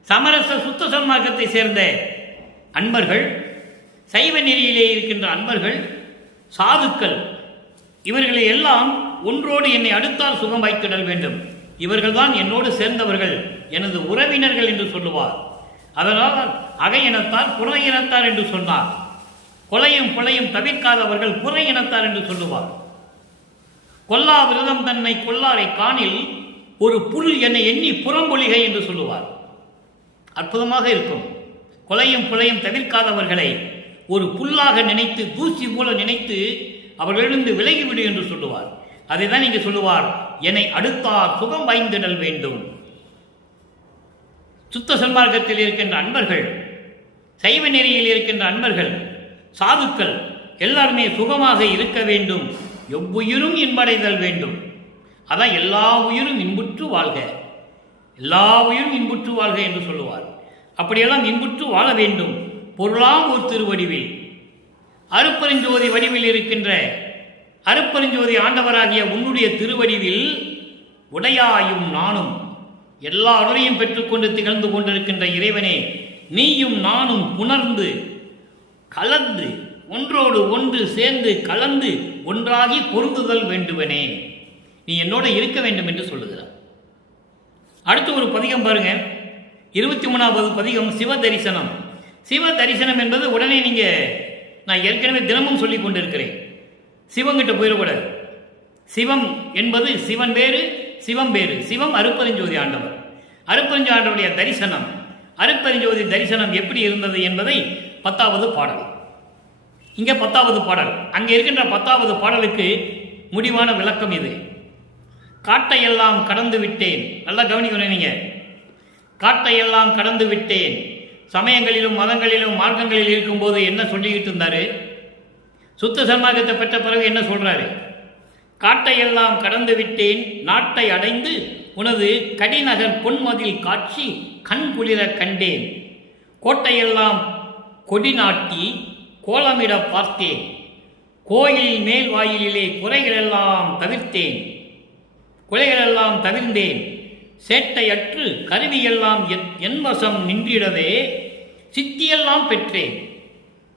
சமரச சுத்த சன்மார்க்கத்தை சேர்ந்த அன்பர்கள், சைவ நெறியிலே இருக்கின்ற அன்பர்கள், சாதுக்கள், இவர்களை எல்லாம் ஒன்றோடு என்னை அடுத்தால் சுகம் வைத்திடல் வேண்டும். இவர்கள்தான் என்னோடு சேர்ந்தவர்கள், எனது உறவினர்கள் என்று சொல்லுவார். அதனால் அகை இனத்தார் புற இனத்தார் என்று சொன்னார். கொலையும் கொலையும் தவிர்க்காதவர்கள் புற இனத்தார் என்று சொல்லுவார். கொல்லா விரதம் தன்னை கொல்லாரை காணில் ஒரு புல் என்னை எண்ணி புறம்பொழிகை என்று சொல்லுவார். அற்புதமாக இருக்கும். கொலையும் புலையும் தவிர்க்காதவர்களை ஒரு புல்லாக நினைத்து, தூசி போல நினைத்து அவர்களிருந்து விலகிவிடு என்று சொல்லுவார். அதை தான் இங்கே சொல்லுவார், என்னை அடுத்தார் சுகம் வாய்ந்திடல் வேண்டும். சுத்த சன்மார்க்கத்தில் இருக்கின்ற அன்பர்கள், சைவ நெறியில் இருக்கின்ற அன்பர்கள், சாதுக்கள் எல்லாருமே சுகமாக இருக்க வேண்டும். எவ்வுயிரும் இன்படைதல் வேண்டும். அதான் எல்லா உயிரும் இன்புற்று வாழ்க, எல்லா உயிரும் இன்புற்று வாழ்க என்று சொல்லுவார். அப்படியெல்லாம் இன்புற்று வாழ வேண்டும். பொருளாம் ஒரு திருவடிவில், அருட்பெருஞ்சோதி வடிவில் இருக்கின்ற அருட்பெருஞ்சோதி ஆண்டவராகிய உன்னுடைய திருவடிவில் உடையாயும் நானும் எல்லா அருளையும் பெற்றுக்கொண்டு திகழ்ந்து கொண்டிருக்கின்ற இறைவனே, நீயும் நானும் புணர்ந்து கலந்து ஒன்றோடு ஒன்று சேர்ந்து கலந்து ஒன்றாகி பொருந்துதல் வேண்டுவனே, நீ என்னோட இருக்க வேண்டும் என்று சொல்லுகிறார். அடுத்து ஒரு பதிகம் பாருங்க, 23வது பதிகம் சிவ தரிசனம். சிவ தரிசனம் என்பது உடனே நீங்க, நான் ஏற்கனவே தினமும் சொல்லிக் கொண்டிருக்கிறேன், சிவங்கிட்ட போயிடக்கூடாது. சிவம் என்பது சிவன் வேறு, சிவம் வேறு. சிவம் அருட்பெருஞ்சோதி ஆண்டவர். அருட்பெருஞ்சோதி ஆண்டவருடைய தரிசனம், அருட்பெருஞ்சோதி தரிசனம் எப்படி இருந்தது என்பதை 10வது பாடல். இங்கே 10வது பாடல், அங்கே இருக்கின்ற 10வது பாடலுக்கு முடிவான விளக்கம் இது. காட்டையெல்லாம் கடந்து விட்டேன். நல்லா கவனிக்கணும் நீங்க. காட்டையெல்லாம் கடந்து விட்டேன். சமயங்களிலும் மதங்களிலும் மார்க்கங்களில் இருக்கும்போது என்ன சொல்லிக்கிட்டு இருந்தாரு? சுத்த சன்மார்க்கத்தை பெற்ற பிறகு என்ன சொல்றாரு? காட்டையெல்லாம் கடந்து விட்டேன், நாட்டை அடைந்து உனது கடிநகர் பொன்மதில் காட்சி கண் குளிர கண்டேன். கோட்டையெல்லாம் கொடி நாட்டி கோலமிட பார்த்தேன். கோயில் மேல் வாயிலே குறைகளெல்லாம் தவிர்த்தேன், குறைகளெல்லாம் தவிர்ந்தேன். சேட்டையற்று கருவியெல்லாம் என்வசம் நின்றிடவே சித்தியெல்லாம் பெற்றேன்.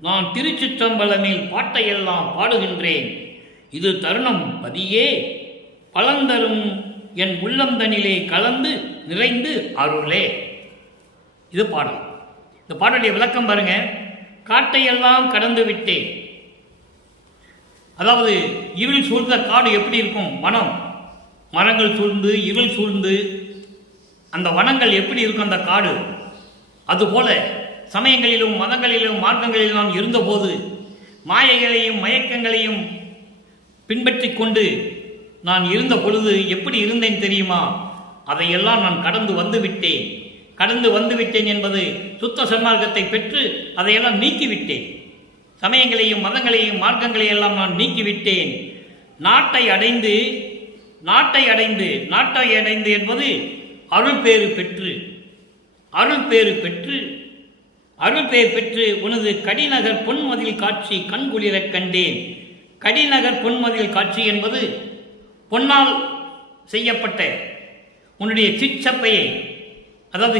நான் திருச்சிற்றம்பலமேல் பாட்டையெல்லாம் பாடுகின்றேன். இது தருணம் பதியே பலந்தரும் என் உள்ளந்தனிலே கலந்து நிறைந்து அருளே. இது பாடல். இந்த பாடலுடைய விளக்கம் பாருங்க. காட்டையெல்லாம் கடந்து விட்டேன், அதாவது இருள் சூழ்ந்த காடு எப்படி இருக்கும்? வனம், மரங்கள் சூழ்ந்து இருள் சூழ்ந்து அந்த வனங்கள் எப்படி இருக்கும் அந்த காடு, அதுபோல சமயங்களிலும் மதங்களிலும் மார்க்கங்களிலும் நான் இருந்தபோது மாயைகளையும் மயக்கங்களையும் பின்பற்றி கொண்டு நான் இருந்த பொழுது எப்படி இருந்தேன் தெரியுமா? அதையெல்லாம் நான் கடந்து வந்து விட்டேன். கடந்து வந்துவிட்டேன் என்பது சுத்த சன்மார்க்கத்தை பெற்று அதையெல்லாம் நீக்கிவிட்டேன். சமயங்களையும் மதங்களையும் மார்க்கங்களையெல்லாம் நான் நீக்கிவிட்டேன். நாட்டை அடைந்து என்பது அருள் பேறு பெற்று உனது கடிநகர் பொன்மதில் காட்சி கண்குளிரக் கண்டேன். கடிநகர் பொன்மதில் காட்சி என்பது பொன்னால் செய்யப்பட்ட உன்னுடைய சிற்றப்பையை, அதாவது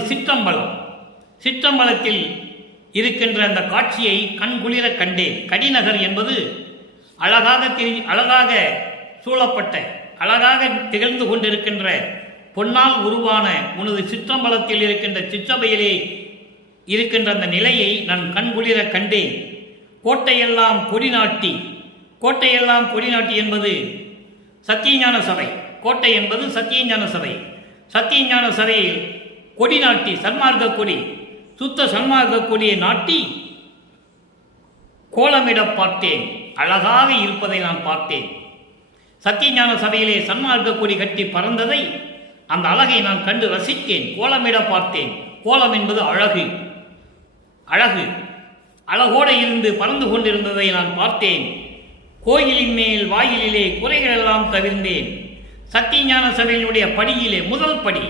சிற்றம்பலத்தில் இருக்கின்ற அந்த காட்சியை கண்குளிர கண்டேன். கடிநகர் என்பது அழகாக சூழப்பட்ட, அழகாக திகழ்ந்து கொண்டிருக்கின்ற பொன்னால் உருவான உனது சிற்றம்பலத்தில் இருக்கின்ற சிற்றபையிலே இருக்கின்ற அந்த நிலையை நான் கண்குளிர கண்டேன். கோட்டையெல்லாம் கொடிநாட்டி என்பது சத்தியஞான சபை. கோட்டை என்பது சத்தியஞான சபை. சத்தியஞான சபையில் கொடிநாட்டி, சன்மார்க்க கொடி, சுத்த சன்மார்க்க கொடியை நாட்டி கோலமிட பார்த்தேன். அழகாக இருப்பதை நான் பார்த்தேன். சத்தியஞான சபையிலே சன்மார்க்க கொடி கட்டி பறந்ததை, அந்த அழகை நான் கண்டு ரசித்தேன். கோலமிட பார்த்தேன். கோலம் என்பது அழகோடு இருந்து பறந்து கொண்டிருந்ததை நான் பார்த்தேன். கோயிலின் மேல் வாயிலிலே குறைகளெல்லாம் தவிர்ந்தேன். சத்தியஞான சபையினுடைய படியிலே முதல் படி,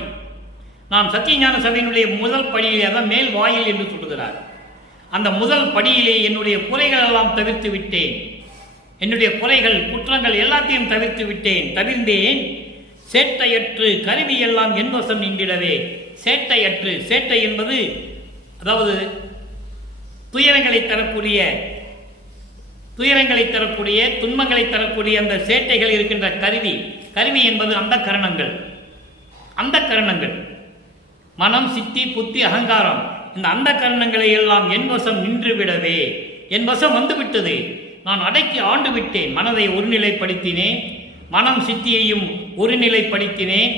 நான் சத்தியஞான சபையினுடைய முதல் படியிலே, அதான் மேல் வாயில் என்று சொல்லுகிறார். அந்த முதல் படியிலே என்னுடைய குறைகளெல்லாம் தவிர்த்து விட்டேன். என்னுடைய குறைகள், குற்றங்கள் எல்லாத்தையும் தவிர்ந்தேன். சேட்டையற்று கருவியெல்லாம் என்வசம் நின்றிடவே. சேட்டை என்பது அதாவது துயரங்களை தரக்கூடிய துன்பங்களை தரக்கூடிய அந்த சேட்டைகள் இருக்கின்ற கருவி என்பது அந்த கரணங்கள் மனம், சித்தி, புத்தி, அகங்காரம், இந்த அந்த கரணங்களை எல்லாம் என்வசம் நின்றுவிடவே, என் வசம் வந்துவிட்டது. நான் அடக்கி ஆண்டு விட்டேன். மனதை ஒருநிலைப்படுத்தினேன். மனம் சித்தியையும் ஒருநிலைப்படுத்தினேன்.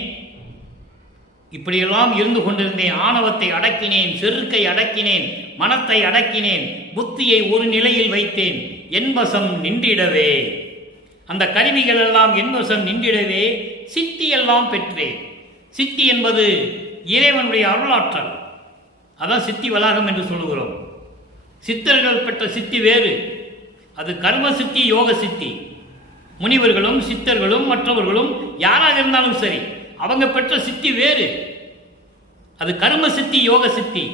இப்படியெல்லாம் இருந்து கொண்டிருந்தேன். ஆணவத்தை அடக்கினேன், செருக்கை அடக்கினேன், மனத்தை அடக்கினேன், புத்தியை ஒரு நிலையில் வைத்தேன். என்வசம் நின்றிடவே, அந்த கருவிகள் எல்லாம் என்வசம் நின்றிடவே சித்தியெல்லாம் பெற்றேன். சித்தி என்பது இறைவனுடைய அருளாற்றல். அதான் சித்தி வளாகம் என்று சொல்லுகிறோம். சித்தர்கள் பெற்ற சித்தி வேறு. அது கர்ம சித்தி, யோக சித்தி. முனிவர்களும் சித்தர்களும் மற்றவர்களும் யாராக இருந்தாலும் சரி, அவங்க பெற்ற சித்தி வேறு. அது கர்ம சித்தி, யோக சித்தி.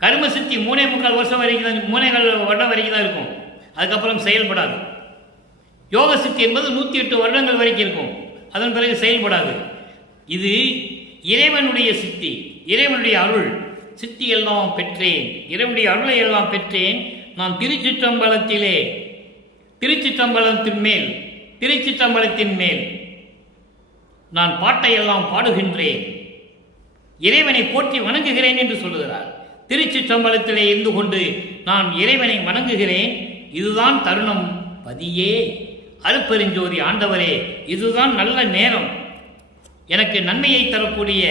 கர்ம சித்தி 3.25 வருஷம் வரைக்கும் தான், 3 வருடம் வரைக்கும் தான் இருக்கும். அதுக்கப்புறம் செயல்படாது. யோக சித்தி என்பது 108 வருடங்கள் வரைக்கும் இருக்கும். அதன் பிறகு செயல்படாது. இது இறைவனுடைய சித்தி, இறைவனுடைய அருள். சித்தி எல்லாம் பெற்றேன், இறைவனுடைய அருளை எல்லாம் பெற்றேன். நான் திருச்சிற்றம்பலத்தின் மேல் நான் பாட்டையெல்லாம் பாடுகின்றேன். இறைவனை போற்றி வணங்குகிறேன் என்று சொல்லுகிறார். திருச்சிற்றம்பலத்திலே இருந்து கொண்டு நான் இறைவனை வணங்குகிறேன். இதுதான் தருணம் பதியே, அருட்பெருஞ்சோதி ஆண்டவரே, இதுதான் நல்ல நேரம். எனக்கு நன்மையை தரக்கூடிய,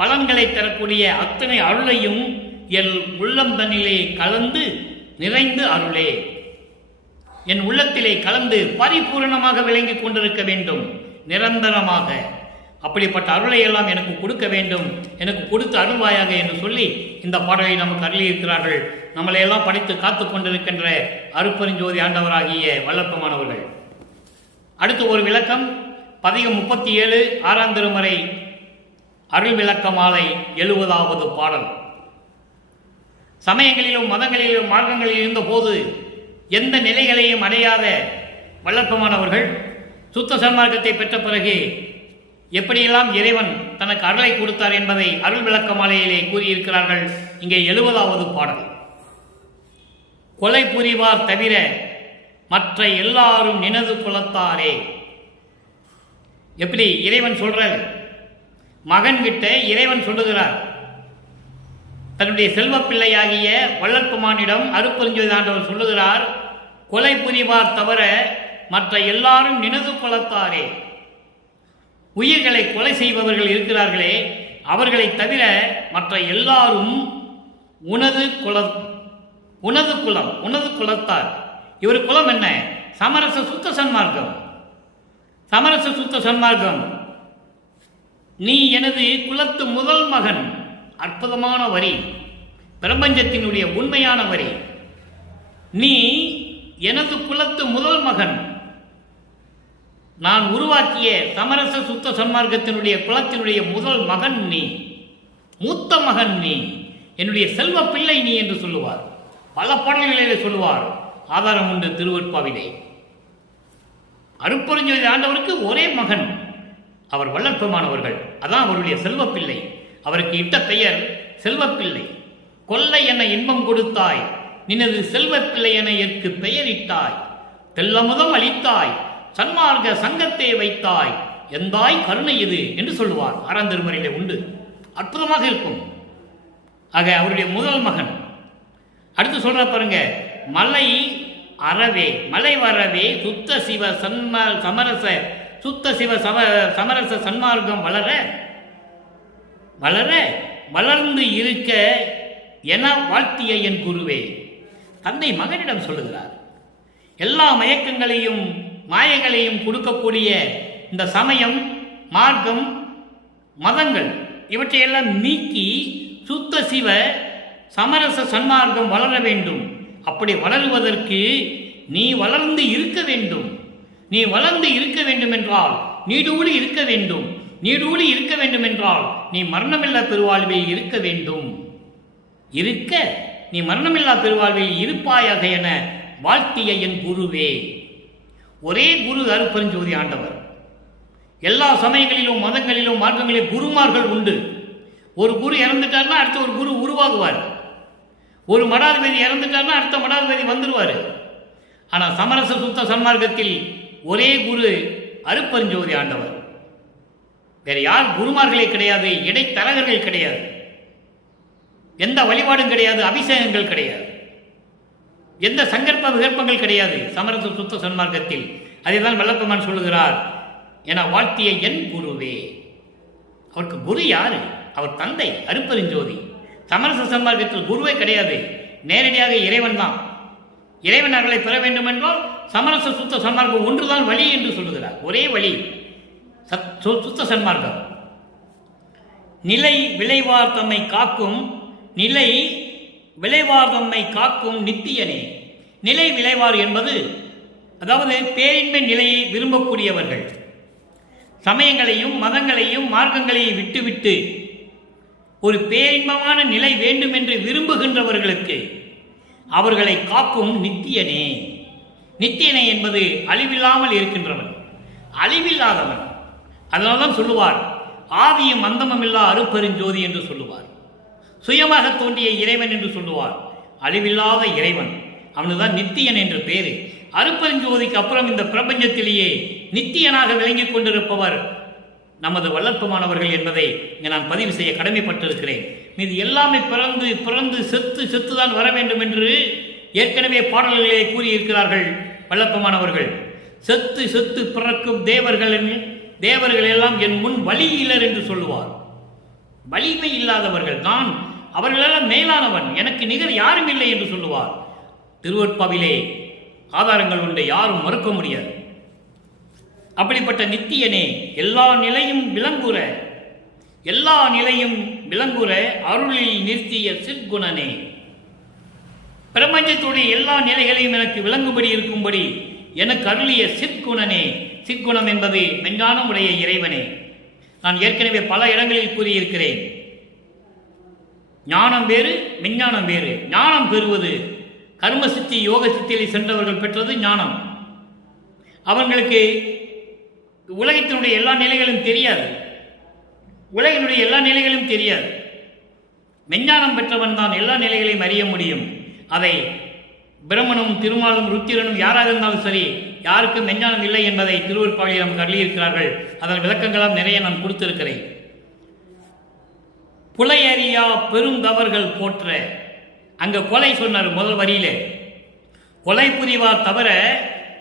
பலன்களை தரக்கூடிய அத்தனை அருளையும் என் உள்ளம் தன்னிலே கலந்து நிறைந்து அருளே. என் உள்ளத்திலே கலந்து பரிபூரணமாக விளங்கிக் கொண்டிருக்க வேண்டும், நிரந்தரமாக. அப்படிப்பட்ட அருளை எல்லாம் எனக்கு கொடுக்க வேண்டும், எனக்கு கொடுத்து அருள்வாயாக என்று சொல்லி இந்த பாடலை நமக்கு அருளியிருக்கிறார்கள். நம்மளையெல்லாம் படித்து காத்து கொண்டிருக்கின்ற அருட்பெருஞ்சோதி ஆண்டவராகிய வல்லப்பமானவர்கள். அடுத்து ஒரு விளக்கம். பதிகம் 37, 6ஆம் திருமறை அருள் விளக்க மாலை 70வது பாடல். சமயங்களிலும் மதங்களிலும் மார்க்கங்களில் இருந்த போது எந்த நிலைகளையும் அடையாத வல்லப்பமானவர்கள் சுத்த சன்மார்க்கத்தை பெற்ற பிறகு எப்படியெல்லாம் இறைவன் தனக்கு அருளை கொடுத்தார் என்பதை அருள் விளக்க மாலையிலே கூறியிருக்கிறார்கள். இங்கே 70வது பாடல். கொலை புரிவார் தவிர மற்ற எல்லாரும் நினது குலத்தாரே. எப்படி இறைவன் சொல்றார்? மகன்கிட்ட இறைவன் சொல்லுகிறார். தன்னுடைய செல்வப்பிள்ளையாகிய வள்ளற்பெருமானிடம் அருட்பெருஞ்சோதி ஆண்டவர் சொல்லுகிறார், கொலை புரிவார் தவிர மற்ற எல்லாரும் நினது குலத்தாரே. உயிர்களை கொலை செய்பவர்கள் இருக்கிறார்களே, அவர்களை தவிர மற்ற எல்லாரும் உனது குலத்தார். இவர் குலம் என்ன? சமரச சுத்த சன்மார்க்கம். சமரச சுத்த சன்மார்க்கம். நீ எனது குலத்து முதல் மகன், அற்புதமான வரி, பிரபஞ்சத்தினுடைய உண்மையான வரி. நீ எனது குலத்து முதல் மகன், நான் உருவாக்கிய சமரச சுத்த சன்மார்க்கத்தினுடைய குலத்தினுடைய முதல் மகன் நீ, மூத்த மகன் நீ, என்னுடைய செல்வ பிள்ளை நீ என்று சொல்லுவார். பல பாடல்களிலே சொல்லுவார். ஆதாரம் உண்டு திருவெட்பாவிலே. அருட்பெருஞ்சோதி ஆண்டவருக்கு ஒரே மகன், அவர் வல்லற்பமானவர்கள், அதான் அவருடைய செல்வ பிள்ளை. அவருக்கு இட்ட பெயர் செல்வப்பிள்ளை. கொல்லை என இன்பம் கொடுத்தாய், நினது செல்வப்பிள்ளை என எற்கு பெயரிட்டாய், தெல்லமுதம் அளித்தாய், சன்மார்க்க சங்கத்தை வைத்தாய், எந்தாய் கருணை இது என்று சொல்லுவார். 6ஆம் திருமுறையிலே உண்டு. அற்புதமாக இருக்கும். ஆக அவருடைய முதல் மகன். அடுத்து சொல்ற பாருங்க, மலை அறவே, மலை வரவே சுத்த சிவ சமரச சுத்த சிவ சமரச சன்மார்க்கம் வளர வளர வளர்ந்து இருக்க என வாழ்த்திய என் குருவே. தந்தை மகனிடம் சொல்லுகிறார். எல்லா மயக்கங்களையும் மாயங்களையும் கொடுக்கக்கூடிய இந்த சமயம், மார்க்கம், மதங்கள் இவற்றையெல்லாம் நீக்கி சுத்த சிவ சமரச சன்மார்க்கம் வளர வேண்டும். அப்படி வளருவதற்கு நீ வளர்ந்து இருக்க வேண்டும். நீ வளர்ந்து இருக்க வேண்டும் என்றால் நீடூழி இருக்க வேண்டும். நீடூழி இருக்க வேண்டும் என்றால் நீ மரணமில்லா பெருவாழ்வில் இருக்க வேண்டும். இருக்க நீ மரணமில்லா பெருவாழ்வில் இருப்பாயாக என வாழ்த்திய என் குருவே. ஒரே குரு அருட்பெருஞ்சோதி ஆண்டவர். எல்லா சமயங்களிலும் மதங்களிலும் மார்க்கங்களிலும் குருமார்கள் உண்டு. ஒரு குரு இறந்துட்டார்னா அடுத்த ஒரு குரு உருவாகுவார். ஒரு மடாதிபதி இறந்துட்டார்னா அடுத்த மடாதிபதி வந்துடுவார். ஆனால் சமரச சுத்த சன்மார்க்கத்தில் ஒரே குரு அருட்பெருஞ்சோதி ஆண்டவர். வேற யார் குருமார்களே கிடையாது, இடைத்தரகர்கள் கிடையாது, எந்த வழிபாடும் கிடையாது, அபிஷேகங்கள் கிடையாது, எந்த சங்கற்ப விகற்பங்கள் கிடையாது சமரச சுத்த சன்மார்க்கத்தில். அதைதான் வல்லப்பெருமான் சொல்லுகிறார், என வாழ்த்திய என் குருவே. அவருக்கு குரு யாரு? அவர் தந்தை அருட்பெருஞ்சோதி. சமரச சன்மார்க்கத்தில் குருவே கிடையாது, நேரடியாக இறைவன் தான். இறைவன் அவர்களை பெற வேண்டும் என்றால் சமரச சுத்த சன்மார்க்கம் ஒன்றுதான் வழி என்று சொல்லுகிறார். ஒரே வழி சுத்த சன்மார்க்கம். நிலை விளைவார் தம்மை காக்கும், நிலை விளைவார் தம்மை காக்கும் நித்தியனே. நிலை விளைவார் என்பது அதாவது பேரின்மை நிலையை விரும்பக்கூடியவர்கள், சமயங்களையும் மதங்களையும் மார்க்கங்களையும் விட்டுவிட்டு ஒரு பேரின்பமான நிலை வேண்டும் என்று விரும்புகின்றவர்களுக்கு அவர்களை காக்கும் நித்தியனே. நித்தியனே என்பது அழிவில்லாமல் இருக்கின்றவன், அழிவில்லாதவன். அதனால்தான் சொல்லுவார், ஆதியும் அந்தமுமில்லா அருட்பெருஞ்சோதி என்று சொல்லுவார். சுயமாக தோன்றிய இறைவன் என்று சொல்லுவார். அழிவில்லாத இறைவன், அவனுதான் நித்தியன் என்று பேரு. அருட்பெருஞ்சோதிக்கு அப்புறம் இந்த பிரபஞ்சத்திலேயே நித்தியனாக விளங்கிக் கொண்டிருப்பவர் நமது வல்லற்பமானவர்கள் என்பதை இங்கே நான் பதிவு செய்ய கடமைப்பட்டிருக்கிறேன். மீது எல்லாமே பிறந்து பிறந்து செத்து செத்துதான் வர வேண்டும் என்று ஏற்கனவே பாடல்களே கூறியிருக்கிறார்கள் வல்லற்பமானவர்கள். செத்து செத்து பிறக்கும் தேவர்கள் எல்லாம் என் முன் வலியிலர் என்று சொல்லுவார். வலிமை இல்லாதவர்கள் நான் அவர்களெல்லாம் மேலானவன், எனக்கு நிகர் யாரும் இல்லை என்று சொல்லுவார். திருவெட்பாவிலே ஆதாரங்கள் உண்டு, யாரும் மறுக்க முடியாது. அப்படிப்பட்ட நித்தியனே, எல்லா நிலையும் விளங்குற, எல்லா நிலையும் விளங்குற அருளில் நிறுத்திய சிற்குணனே. பிரபஞ்சத்துடைய எல்லா நிலைகளையும் எனக்கு விளங்கும்படி இருக்கும்படி எனக்கு அருளிய சிற்குணனே. சிற்குணம் என்பது மெஞ்ஞானம் உடைய இறைவனே. நான் ஏற்கனவே பல இடங்களில் கூறியிருக்கிறேன், ஞானம் வேறு மெஞ்ஞானம் வேறு. ஞானம் பெறுவது கர்ம சித்தி யோக சித்தியில் சென்றவர்கள் பெற்றது ஞானம். அவர்களுக்கு உலகத்தினுடைய எல்லா நிலைகளும் தெரியாது, உலகினுடைய எல்லா நிலைகளும் தெரியாது. மெஞ்ஞானம் பெற்றவன் தான் எல்லா நிலைகளையும் அறிய முடியும். அதை பிரம்மனும் திருமாலும் ருத்திரனும் யாராக இருந்தாலும் சரி, யாருக்கும் மெஞ்ஞானம் இல்லை என்பதை திருவெட்பாவில் நமக்கு அள்ளியிருக்கிறார்கள். அதன் விளக்கங்களாம் நிறைய நான் கொடுத்திருக்கிறேன். புலையறியா பெருந்தவர்கள் போற்ற, அங்க கொலை சொன்னார் முதல் வரியிலே. கொலை புரிவார் தவிர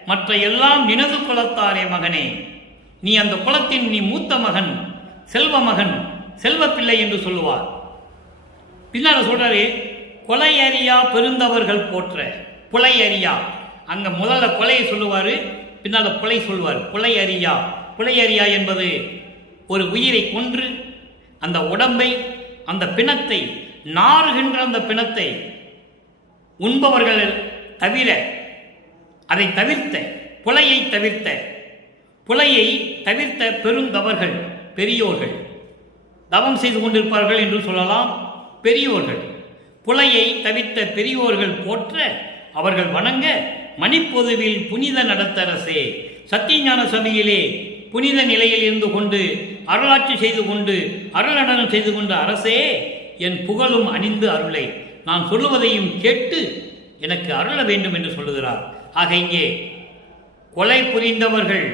மற்ற எல்லாம் நினது குலத்தாரே மகனே. நீ அந்த குலத்தின் நீ மூத்த மகன், செல்வ மகன், செல்வ பிள்ளை என்று சொல்லுவார். பின்னால் சொல்றாரு, கொலை அறியா பெருந்தவர்கள் போற்ற. புலை அறியா, அங்க முதல்ல கொலையை சொல்லுவாரு, பின்னால் புலை சொல்வார். புலை அறியா, புலை அறியா என்பது ஒரு உயிரை கொன்று அந்த உடம்பை அந்த பிணத்தை, நாறுகின்ற அந்த பிணத்தை உண்பவர்கள் தவிர, அதை தவிர்த்த, புலையை தவிர்த்த பெருந்தவர்கள், பெரியோர்கள், தவம் செய்து கொண்டிருப்பார்கள் என்று சொல்லலாம். பெரியோர்கள், புலையை தவிர்த்த பெரியோர்கள் போற்ற, அவர்கள் வணங்க, மணிப்பொதுவில் புனித நடத்தரசே, சத்தியஞான சபையிலே புனித நிலையில் இருந்து கொண்டு அருளாட்சி செய்து கொண்டு அருள் நடனம் செய்து கொண்ட அரசே, என் புகழும் அணிந்து அருளை, நான் சொல்லுவதையும் கேட்டு எனக்கு அருள வேண்டும் என்று சொல்லுகிறார். ஆக இங்கே கொலை புரிந்தவர்கள்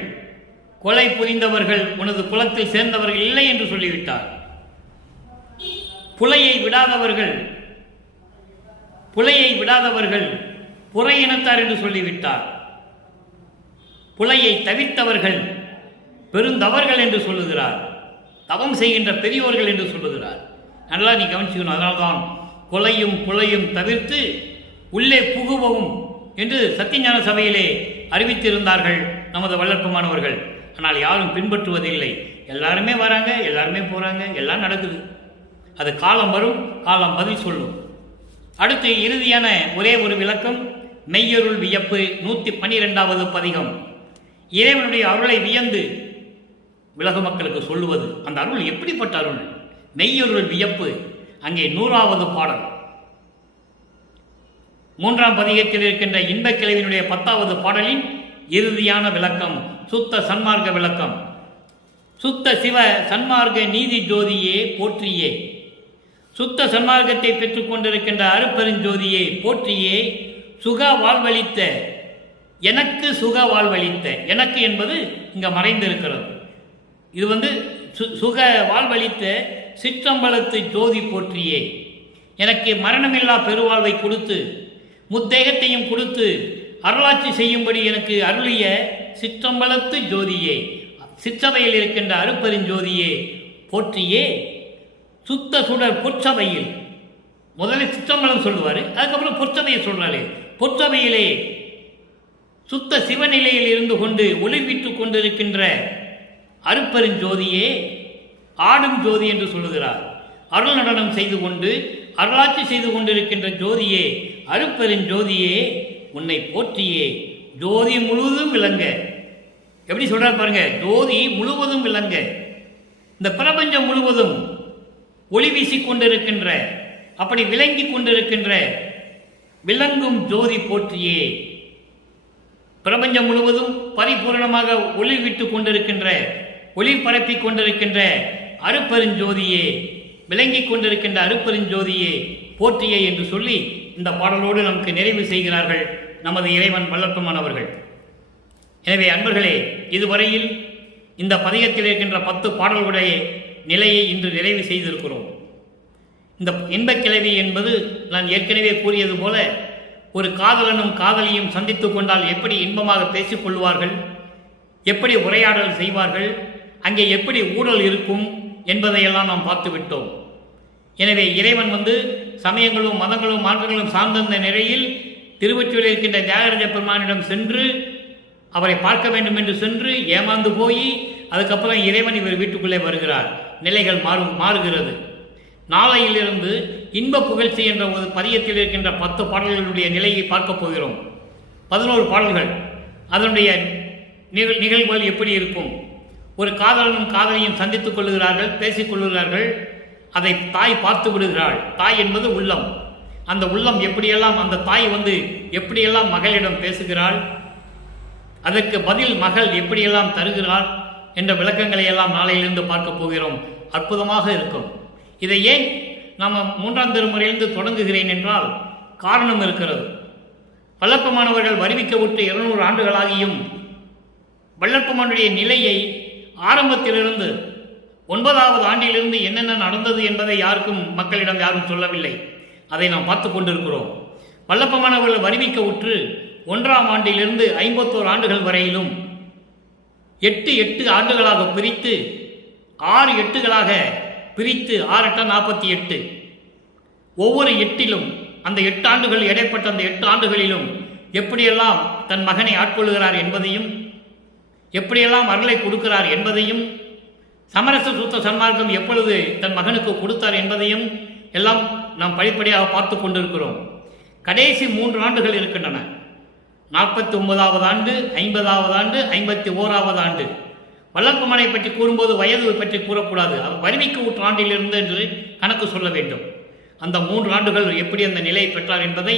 உனது குலத்தில் சேர்ந்தவர்கள் இல்லை என்று சொல்லிவிட்டார். புலையை விடாதவர்கள் புற இனத்தார் என்று சொல்லிவிட்டார். புலையை தவிர்த்தவர்கள் பெருந்தவர்கள் என்று சொல்லுகிறார். தவம் செய்கின்ற பெரியோர்கள் என்று சொல்லுகிறார். நல்லா நீ கவனிச்சுக்கணும். அதனால்தான் புலையும் தவிர்த்து உள்ளே புகுவோம் என்று சத்தியஞான சபையிலே அறிவித்திருந்தார்கள் நமது வள்ளற்பமானவர்கள். ஆனால் யாரும் பின்பற்றுவதில்லை. எல்லாருமே வராங்க, எல்லாருமே போறாங்க, எல்லாம் நடக்குது. அது காலம் வரும், காலம் பதில் சொல்லும். அடுத்து இறுதியான ஒரே ஒரு விளக்கம், மெய்யருள் வியப்பு 112வது பதிகம். இறைவனுடைய அருளை வியந்து உலக மக்களுக்கு சொல்லுவது. அந்த அருள் எப்படிப்பட்ட அருள்? மெய்யருள் வியப்பு. அங்கே 100வது பாடல், 3ஆம் பதிகத்தில் இருக்கின்ற இன்பக் கிளைவினுடைய 10வது பாடலின் இறுதியான விளக்கம், சுத்த சன்மார்க்க விளக்கம். சுத்த சிவ சன்மார்க்க நீதி ஜோதியே போற்றியே, சுத்த சன்மார்க்கத்தை பெற்றுக் கொண்டிருக்கின்ற அருப்பெருஞ்சோதியை போற்றியே, சுக வாழ்வளித்த, எனக்கு சுக வாழ்வளித்த, எனக்கு என்பது இங்க மறைந்திருக்கிறது. இது சுக வாழ்வளித்த சிற்றம்பலத்து ஜோதி போற்றியே, எனக்கு மரணமில்லா பெருவாழ்வை கொடுத்து முத்தேகத்தையும் கொடுத்து அருளாட்சி செய்யும்படி எனக்கு அருளிய சிற்றம்பலத்து ஜோதியே, சிற்றவையில் இருக்கின்ற அருப்பெருஞ்சோதியே போற்றியே, சுத்த சுடர் பொற்சபையில், முதலில் சிற்றம்பலம் சொல்லுவார், அதுக்கப்புறம் பொற்சபையை சொல்றாரு. பொற்சபையிலே சுத்த சிவநிலையில் இருந்து கொண்டு ஒளிர்விட்டுக் கொண்டிருக்கின்ற அருப்பெருஞ்சோதியே, ஆடும் ஜோதி என்று சொல்லுகிறார். அருள் நடனம் செய்து கொண்டு அருளாட்சி செய்து கொண்டிருக்கின்ற ஜோதியே, அருப்பெருஞ்சோதியே, உன்னை போற்றியே, ஜோதி முழுவதும் விளங்க. எப்படி சொல்றார் பாருங்க, ஜோதி முழுவதும் விளங்க, இந்த பிரபஞ்சம் முழுவதும் ஒளி வீசிக் கொண்டிருக்கின்ற, அப்படி விளங்கி கொண்டிருக்கின்ற விளங்கும் ஜோதி போற்றியே, பிரபஞ்சம் முழுவதும் பரிபூர்ணமாக ஒளி விட்டு கொண்டிருக்கின்ற, ஒளி பரப்பிக் கொண்டிருக்கின்ற அருப்பெருஞ்சோதியே, விளங்கிக் கொண்டிருக்கின்ற அருப்பெருஞ்சோதியே போற்றியே என்று சொல்லி இந்த பாடலோடு நமக்கு நிறைவு செய்கிறார்கள் நமது இறைவன் வள்ளற்பமானவர்கள். எனவே அன்பர்களே, இதுவரையில் இந்த பதிகத்தில் இருக்கின்ற 10 பாடல்களுடைய நிலையை இன்று நிறைவு செய்திருக்கிறோம். இந்த இன்பக் கிளவி என்பது நான் ஏற்கனவே கூறியது போல, ஒரு காதலனும் காதலியும் சந்தித்துக் கொண்டால் எப்படி இன்பமாக பேசிக் கொள்வார்கள், எப்படி உரையாடல் செய்வார்கள், அங்கே எப்படி ஊழல் இருக்கும் என்பதையெல்லாம் நாம் பார்த்து விட்டோம். எனவே இறைவன் சமயங்களும் மதங்களும் மார்க்கங்களும் சார்ந்த நிலையில் திருவொற்றியூரில் இருக்கின்ற தியாகராஜ பெருமானிடம் சென்று அவரை பார்க்க வேண்டும் என்று சென்று ஏமாந்து போய் அதுக்கப்புறம் இறைவன் இவர் வீட்டுக்குள்ளே வருகிறார். நிலைகள் மாறுகிறது. நாளையிலிருந்து இன்ப புகழ்ச்சி என்ற ஒரு பதியத்தில் இருக்கின்ற 10 பாடல்களுடைய நிலையை பார்க்க போகிறோம். 11 பாடல்கள், அதனுடைய நிகழ்வுகள் எப்படி இருக்கும்? ஒரு காதலனும் காதலியும் சந்தித்துக் கொள்ளுகிறார்கள், பேசிக் கொள்ளுகிறார்கள். அதை தாய் பார்த்து விடுகிறாள். தாய் என்பது உள்ளம். அந்த உள்ளம் எப்படியெல்லாம், அந்த தாய் எப்படியெல்லாம் மகளிடம் பேசுகிறாள், அதற்கு பதில் மகள் எப்படியெல்லாம் தருகிறாள் என்ற விளக்கங்களை எல்லாம் நாளையிலிருந்து பார்க்க போகிறோம். அற்புதமாக இருக்கும். இதை ஏன் நாம் 3ஆம் திருமுறையிலிருந்து தொடங்குகிறேன் என்றால் காரணம் இருக்கிறது. வள்ளற்பமானவர்கள் வருவிக்க விட்டு 200 ஆண்டுகளாகியும் வள்ளற்பமானுடைய நிலையை ஆரம்பத்திலிருந்து 9வது ஆண்டிலிருந்து என்னென்ன நடந்தது என்பதை மக்களிடம் யாரும் சொல்லவில்லை. அதை நாம் பார்த்து கொண்டிருக்கிறோம். வள்ளற்பமானவர்கள் வருவிக்க உற்று 1ஆம் ஆண்டிலிருந்து 51 ஆண்டுகள் வரையிலும் 8 ஆண்டுகளாக பிரித்து 6 8களாக பிரித்து 6 8 48, ஒவ்வொரு 8லும் அந்த 8 ஆண்டுகள் இடைப்பட்ட அந்த 8 ஆண்டுகளிலும் எப்படியெல்லாம் தன் மகனை ஆட்கொள்கிறார் என்பதையும், எப்படியெல்லாம் அருளை கொடுக்கிறார் என்பதையும், சமரச சுத்த சன்மார்க்கம் எப்பொழுது தன் மகனுக்கு கொடுத்தார் என்பதையும் எல்லாம் நாம் படிப்படியாக பார்த்து கொண்டிருக்கிறோம். கடைசி 3 ஆண்டுகள் இருக்கின்றன. 49வது ஆண்டு, 50வது ஆண்டு, 51வது ஆண்டு. வல்லற்பமனை பற்றி கூறும்போது வயது பற்றி கூறக்கூடாது. அது வறுமைக்கு ஊற்று ஆண்டிலிருந்து என்று கணக்கு சொல்ல வேண்டும். அந்த 3 ஆண்டுகள் எப்படி அந்த நிலையை பெற்றார் என்பதை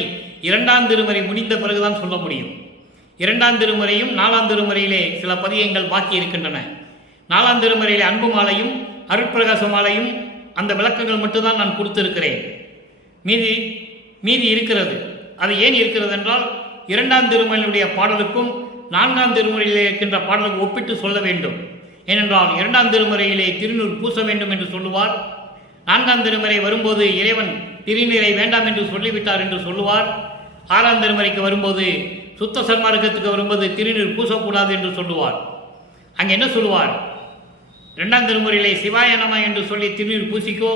2ஆம் திருமுறை முடிந்த பிறகுதான் சொல்ல முடியும். 2ஆம் திருமுறையும் 4ஆம் திருமுறையிலே சில பதியங்கள் பாக்கி இருக்கின்றன. 4ஆம் திருமுறையிலே அன்பு மாலையும் அருட்பிரகாச மாலையும் அந்த விளக்கங்கள் மட்டும்தான் நான் கொடுத்திருக்கிறேன். மீதி இருக்கிறது. அது ஏன் இருக்கிறது என்றால் 2ஆம் திருமுறையினுடைய பாடலுக்கும் 4ஆம் திருமுறையிலே இருக்கின்ற பாடலுக்கு ஒப்பிட்டு சொல்ல வேண்டும். ஏனென்றால் 2ஆம் திருமுறையிலே திருநீர் பூச வேண்டும் என்று சொல்லுவார். 4ஆம் திருமுறை வரும்போது இறைவன் திருநீரை வேண்டாம் என்று சொல்லிவிட்டார் என்று சொல்லுவார். 6ஆம் திருமுறைக்கு வரும்போது சுத்த சன்மார்க்கத்துக்கு வரும்போது திருநீர் பூசக்கூடாது என்று சொல்லுவார். அங்கே என்ன சொல்லுவார்? 2ஆம் திருமுறையிலே சிவாய நம என்று சொல்லி திருநீர் பூசிக்கோ,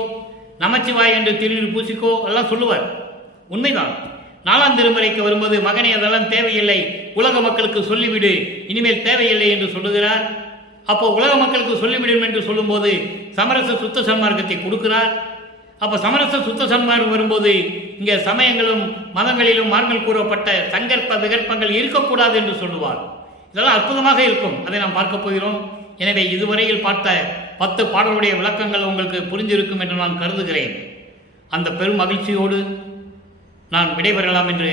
நமச்சிவாய் என்று திருநீர் பூசிக்கோ எல்லாம் சொல்லுவார். உண்மைதான். 4ஆம் திருமுறைக்கு வரும்போது மகனே அதெல்லாம் தேவையில்லை, உலக மக்களுக்கு சொல்லிவிடு, இனிமேல் தேவையில்லை என்று சொல்லுகிறார். அப்போ உலக மக்களுக்கு சொல்லிவிடும் என்று சொல்லும்போது சமரச சுத்த சன்மார்க்கத்தை கொடுக்கிறார். அப்போ சமரச சுத்த சன்மார்க்கம் வரும்போது இங்கே சமயங்களும் மதங்களிலும் மார்பில் கூறப்பட்ட சங்கற்ப விகற்பங்கள் இருக்கக்கூடாது என்று சொல்லுவார். இதெல்லாம் அற்புதமாக இருக்கும். அதை நாம் பார்க்க போகிறோம். எனவே இதுவரையில் பார்த்த 10 பாடலுடைய விளக்கங்கள் உங்களுக்கு புரிந்திருக்கும் என்று நான் கருதுகிறேன். அந்த பெரும் மகிழ்ச்சியோடு நான் விடைபெறலாம் என்று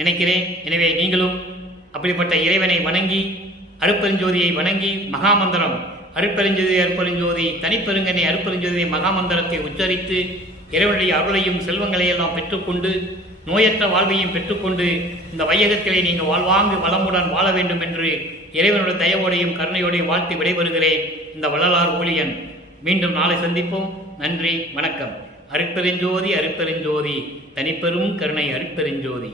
நினைக்கிறேன். எனவே நீங்களும் அப்படிப்பட்ட இறைவனை வணங்கி, அருட்பெருஞ்சோதியை வணங்கி, மகாமந்திரம் அருட்பெருஞ்சோதி அருட்பெருஞ்சோதி தனிப்பெருங்கனை அருட்பெருஞ்சோதி மகாமந்திரத்தை உச்சரித்து இறைவனுடைய அருளையும் செல்வங்களையும் எல்லாம் பெற்றுக்கொண்டு நோயற்ற வாழ்வையும் பெற்றுக்கொண்டு இந்த வையகத்திலே நீங்கள் வாழ்வாங்கு வளமுடன் வாழ வேண்டும் என்று இறைவனுடைய தயவோடையும் கருணையோடையும் வாழ்த்து விடைபெறுகிறேன். இந்த வள்ளலார் ஊழியன். மீண்டும் நாளை சந்திப்போம். நன்றி, வணக்கம். அருட்பெருஞ்சோதி அருட்பெருஞ்சோதி தனிப்பெரும் கருணை அருட்பெருஞ்சோதி.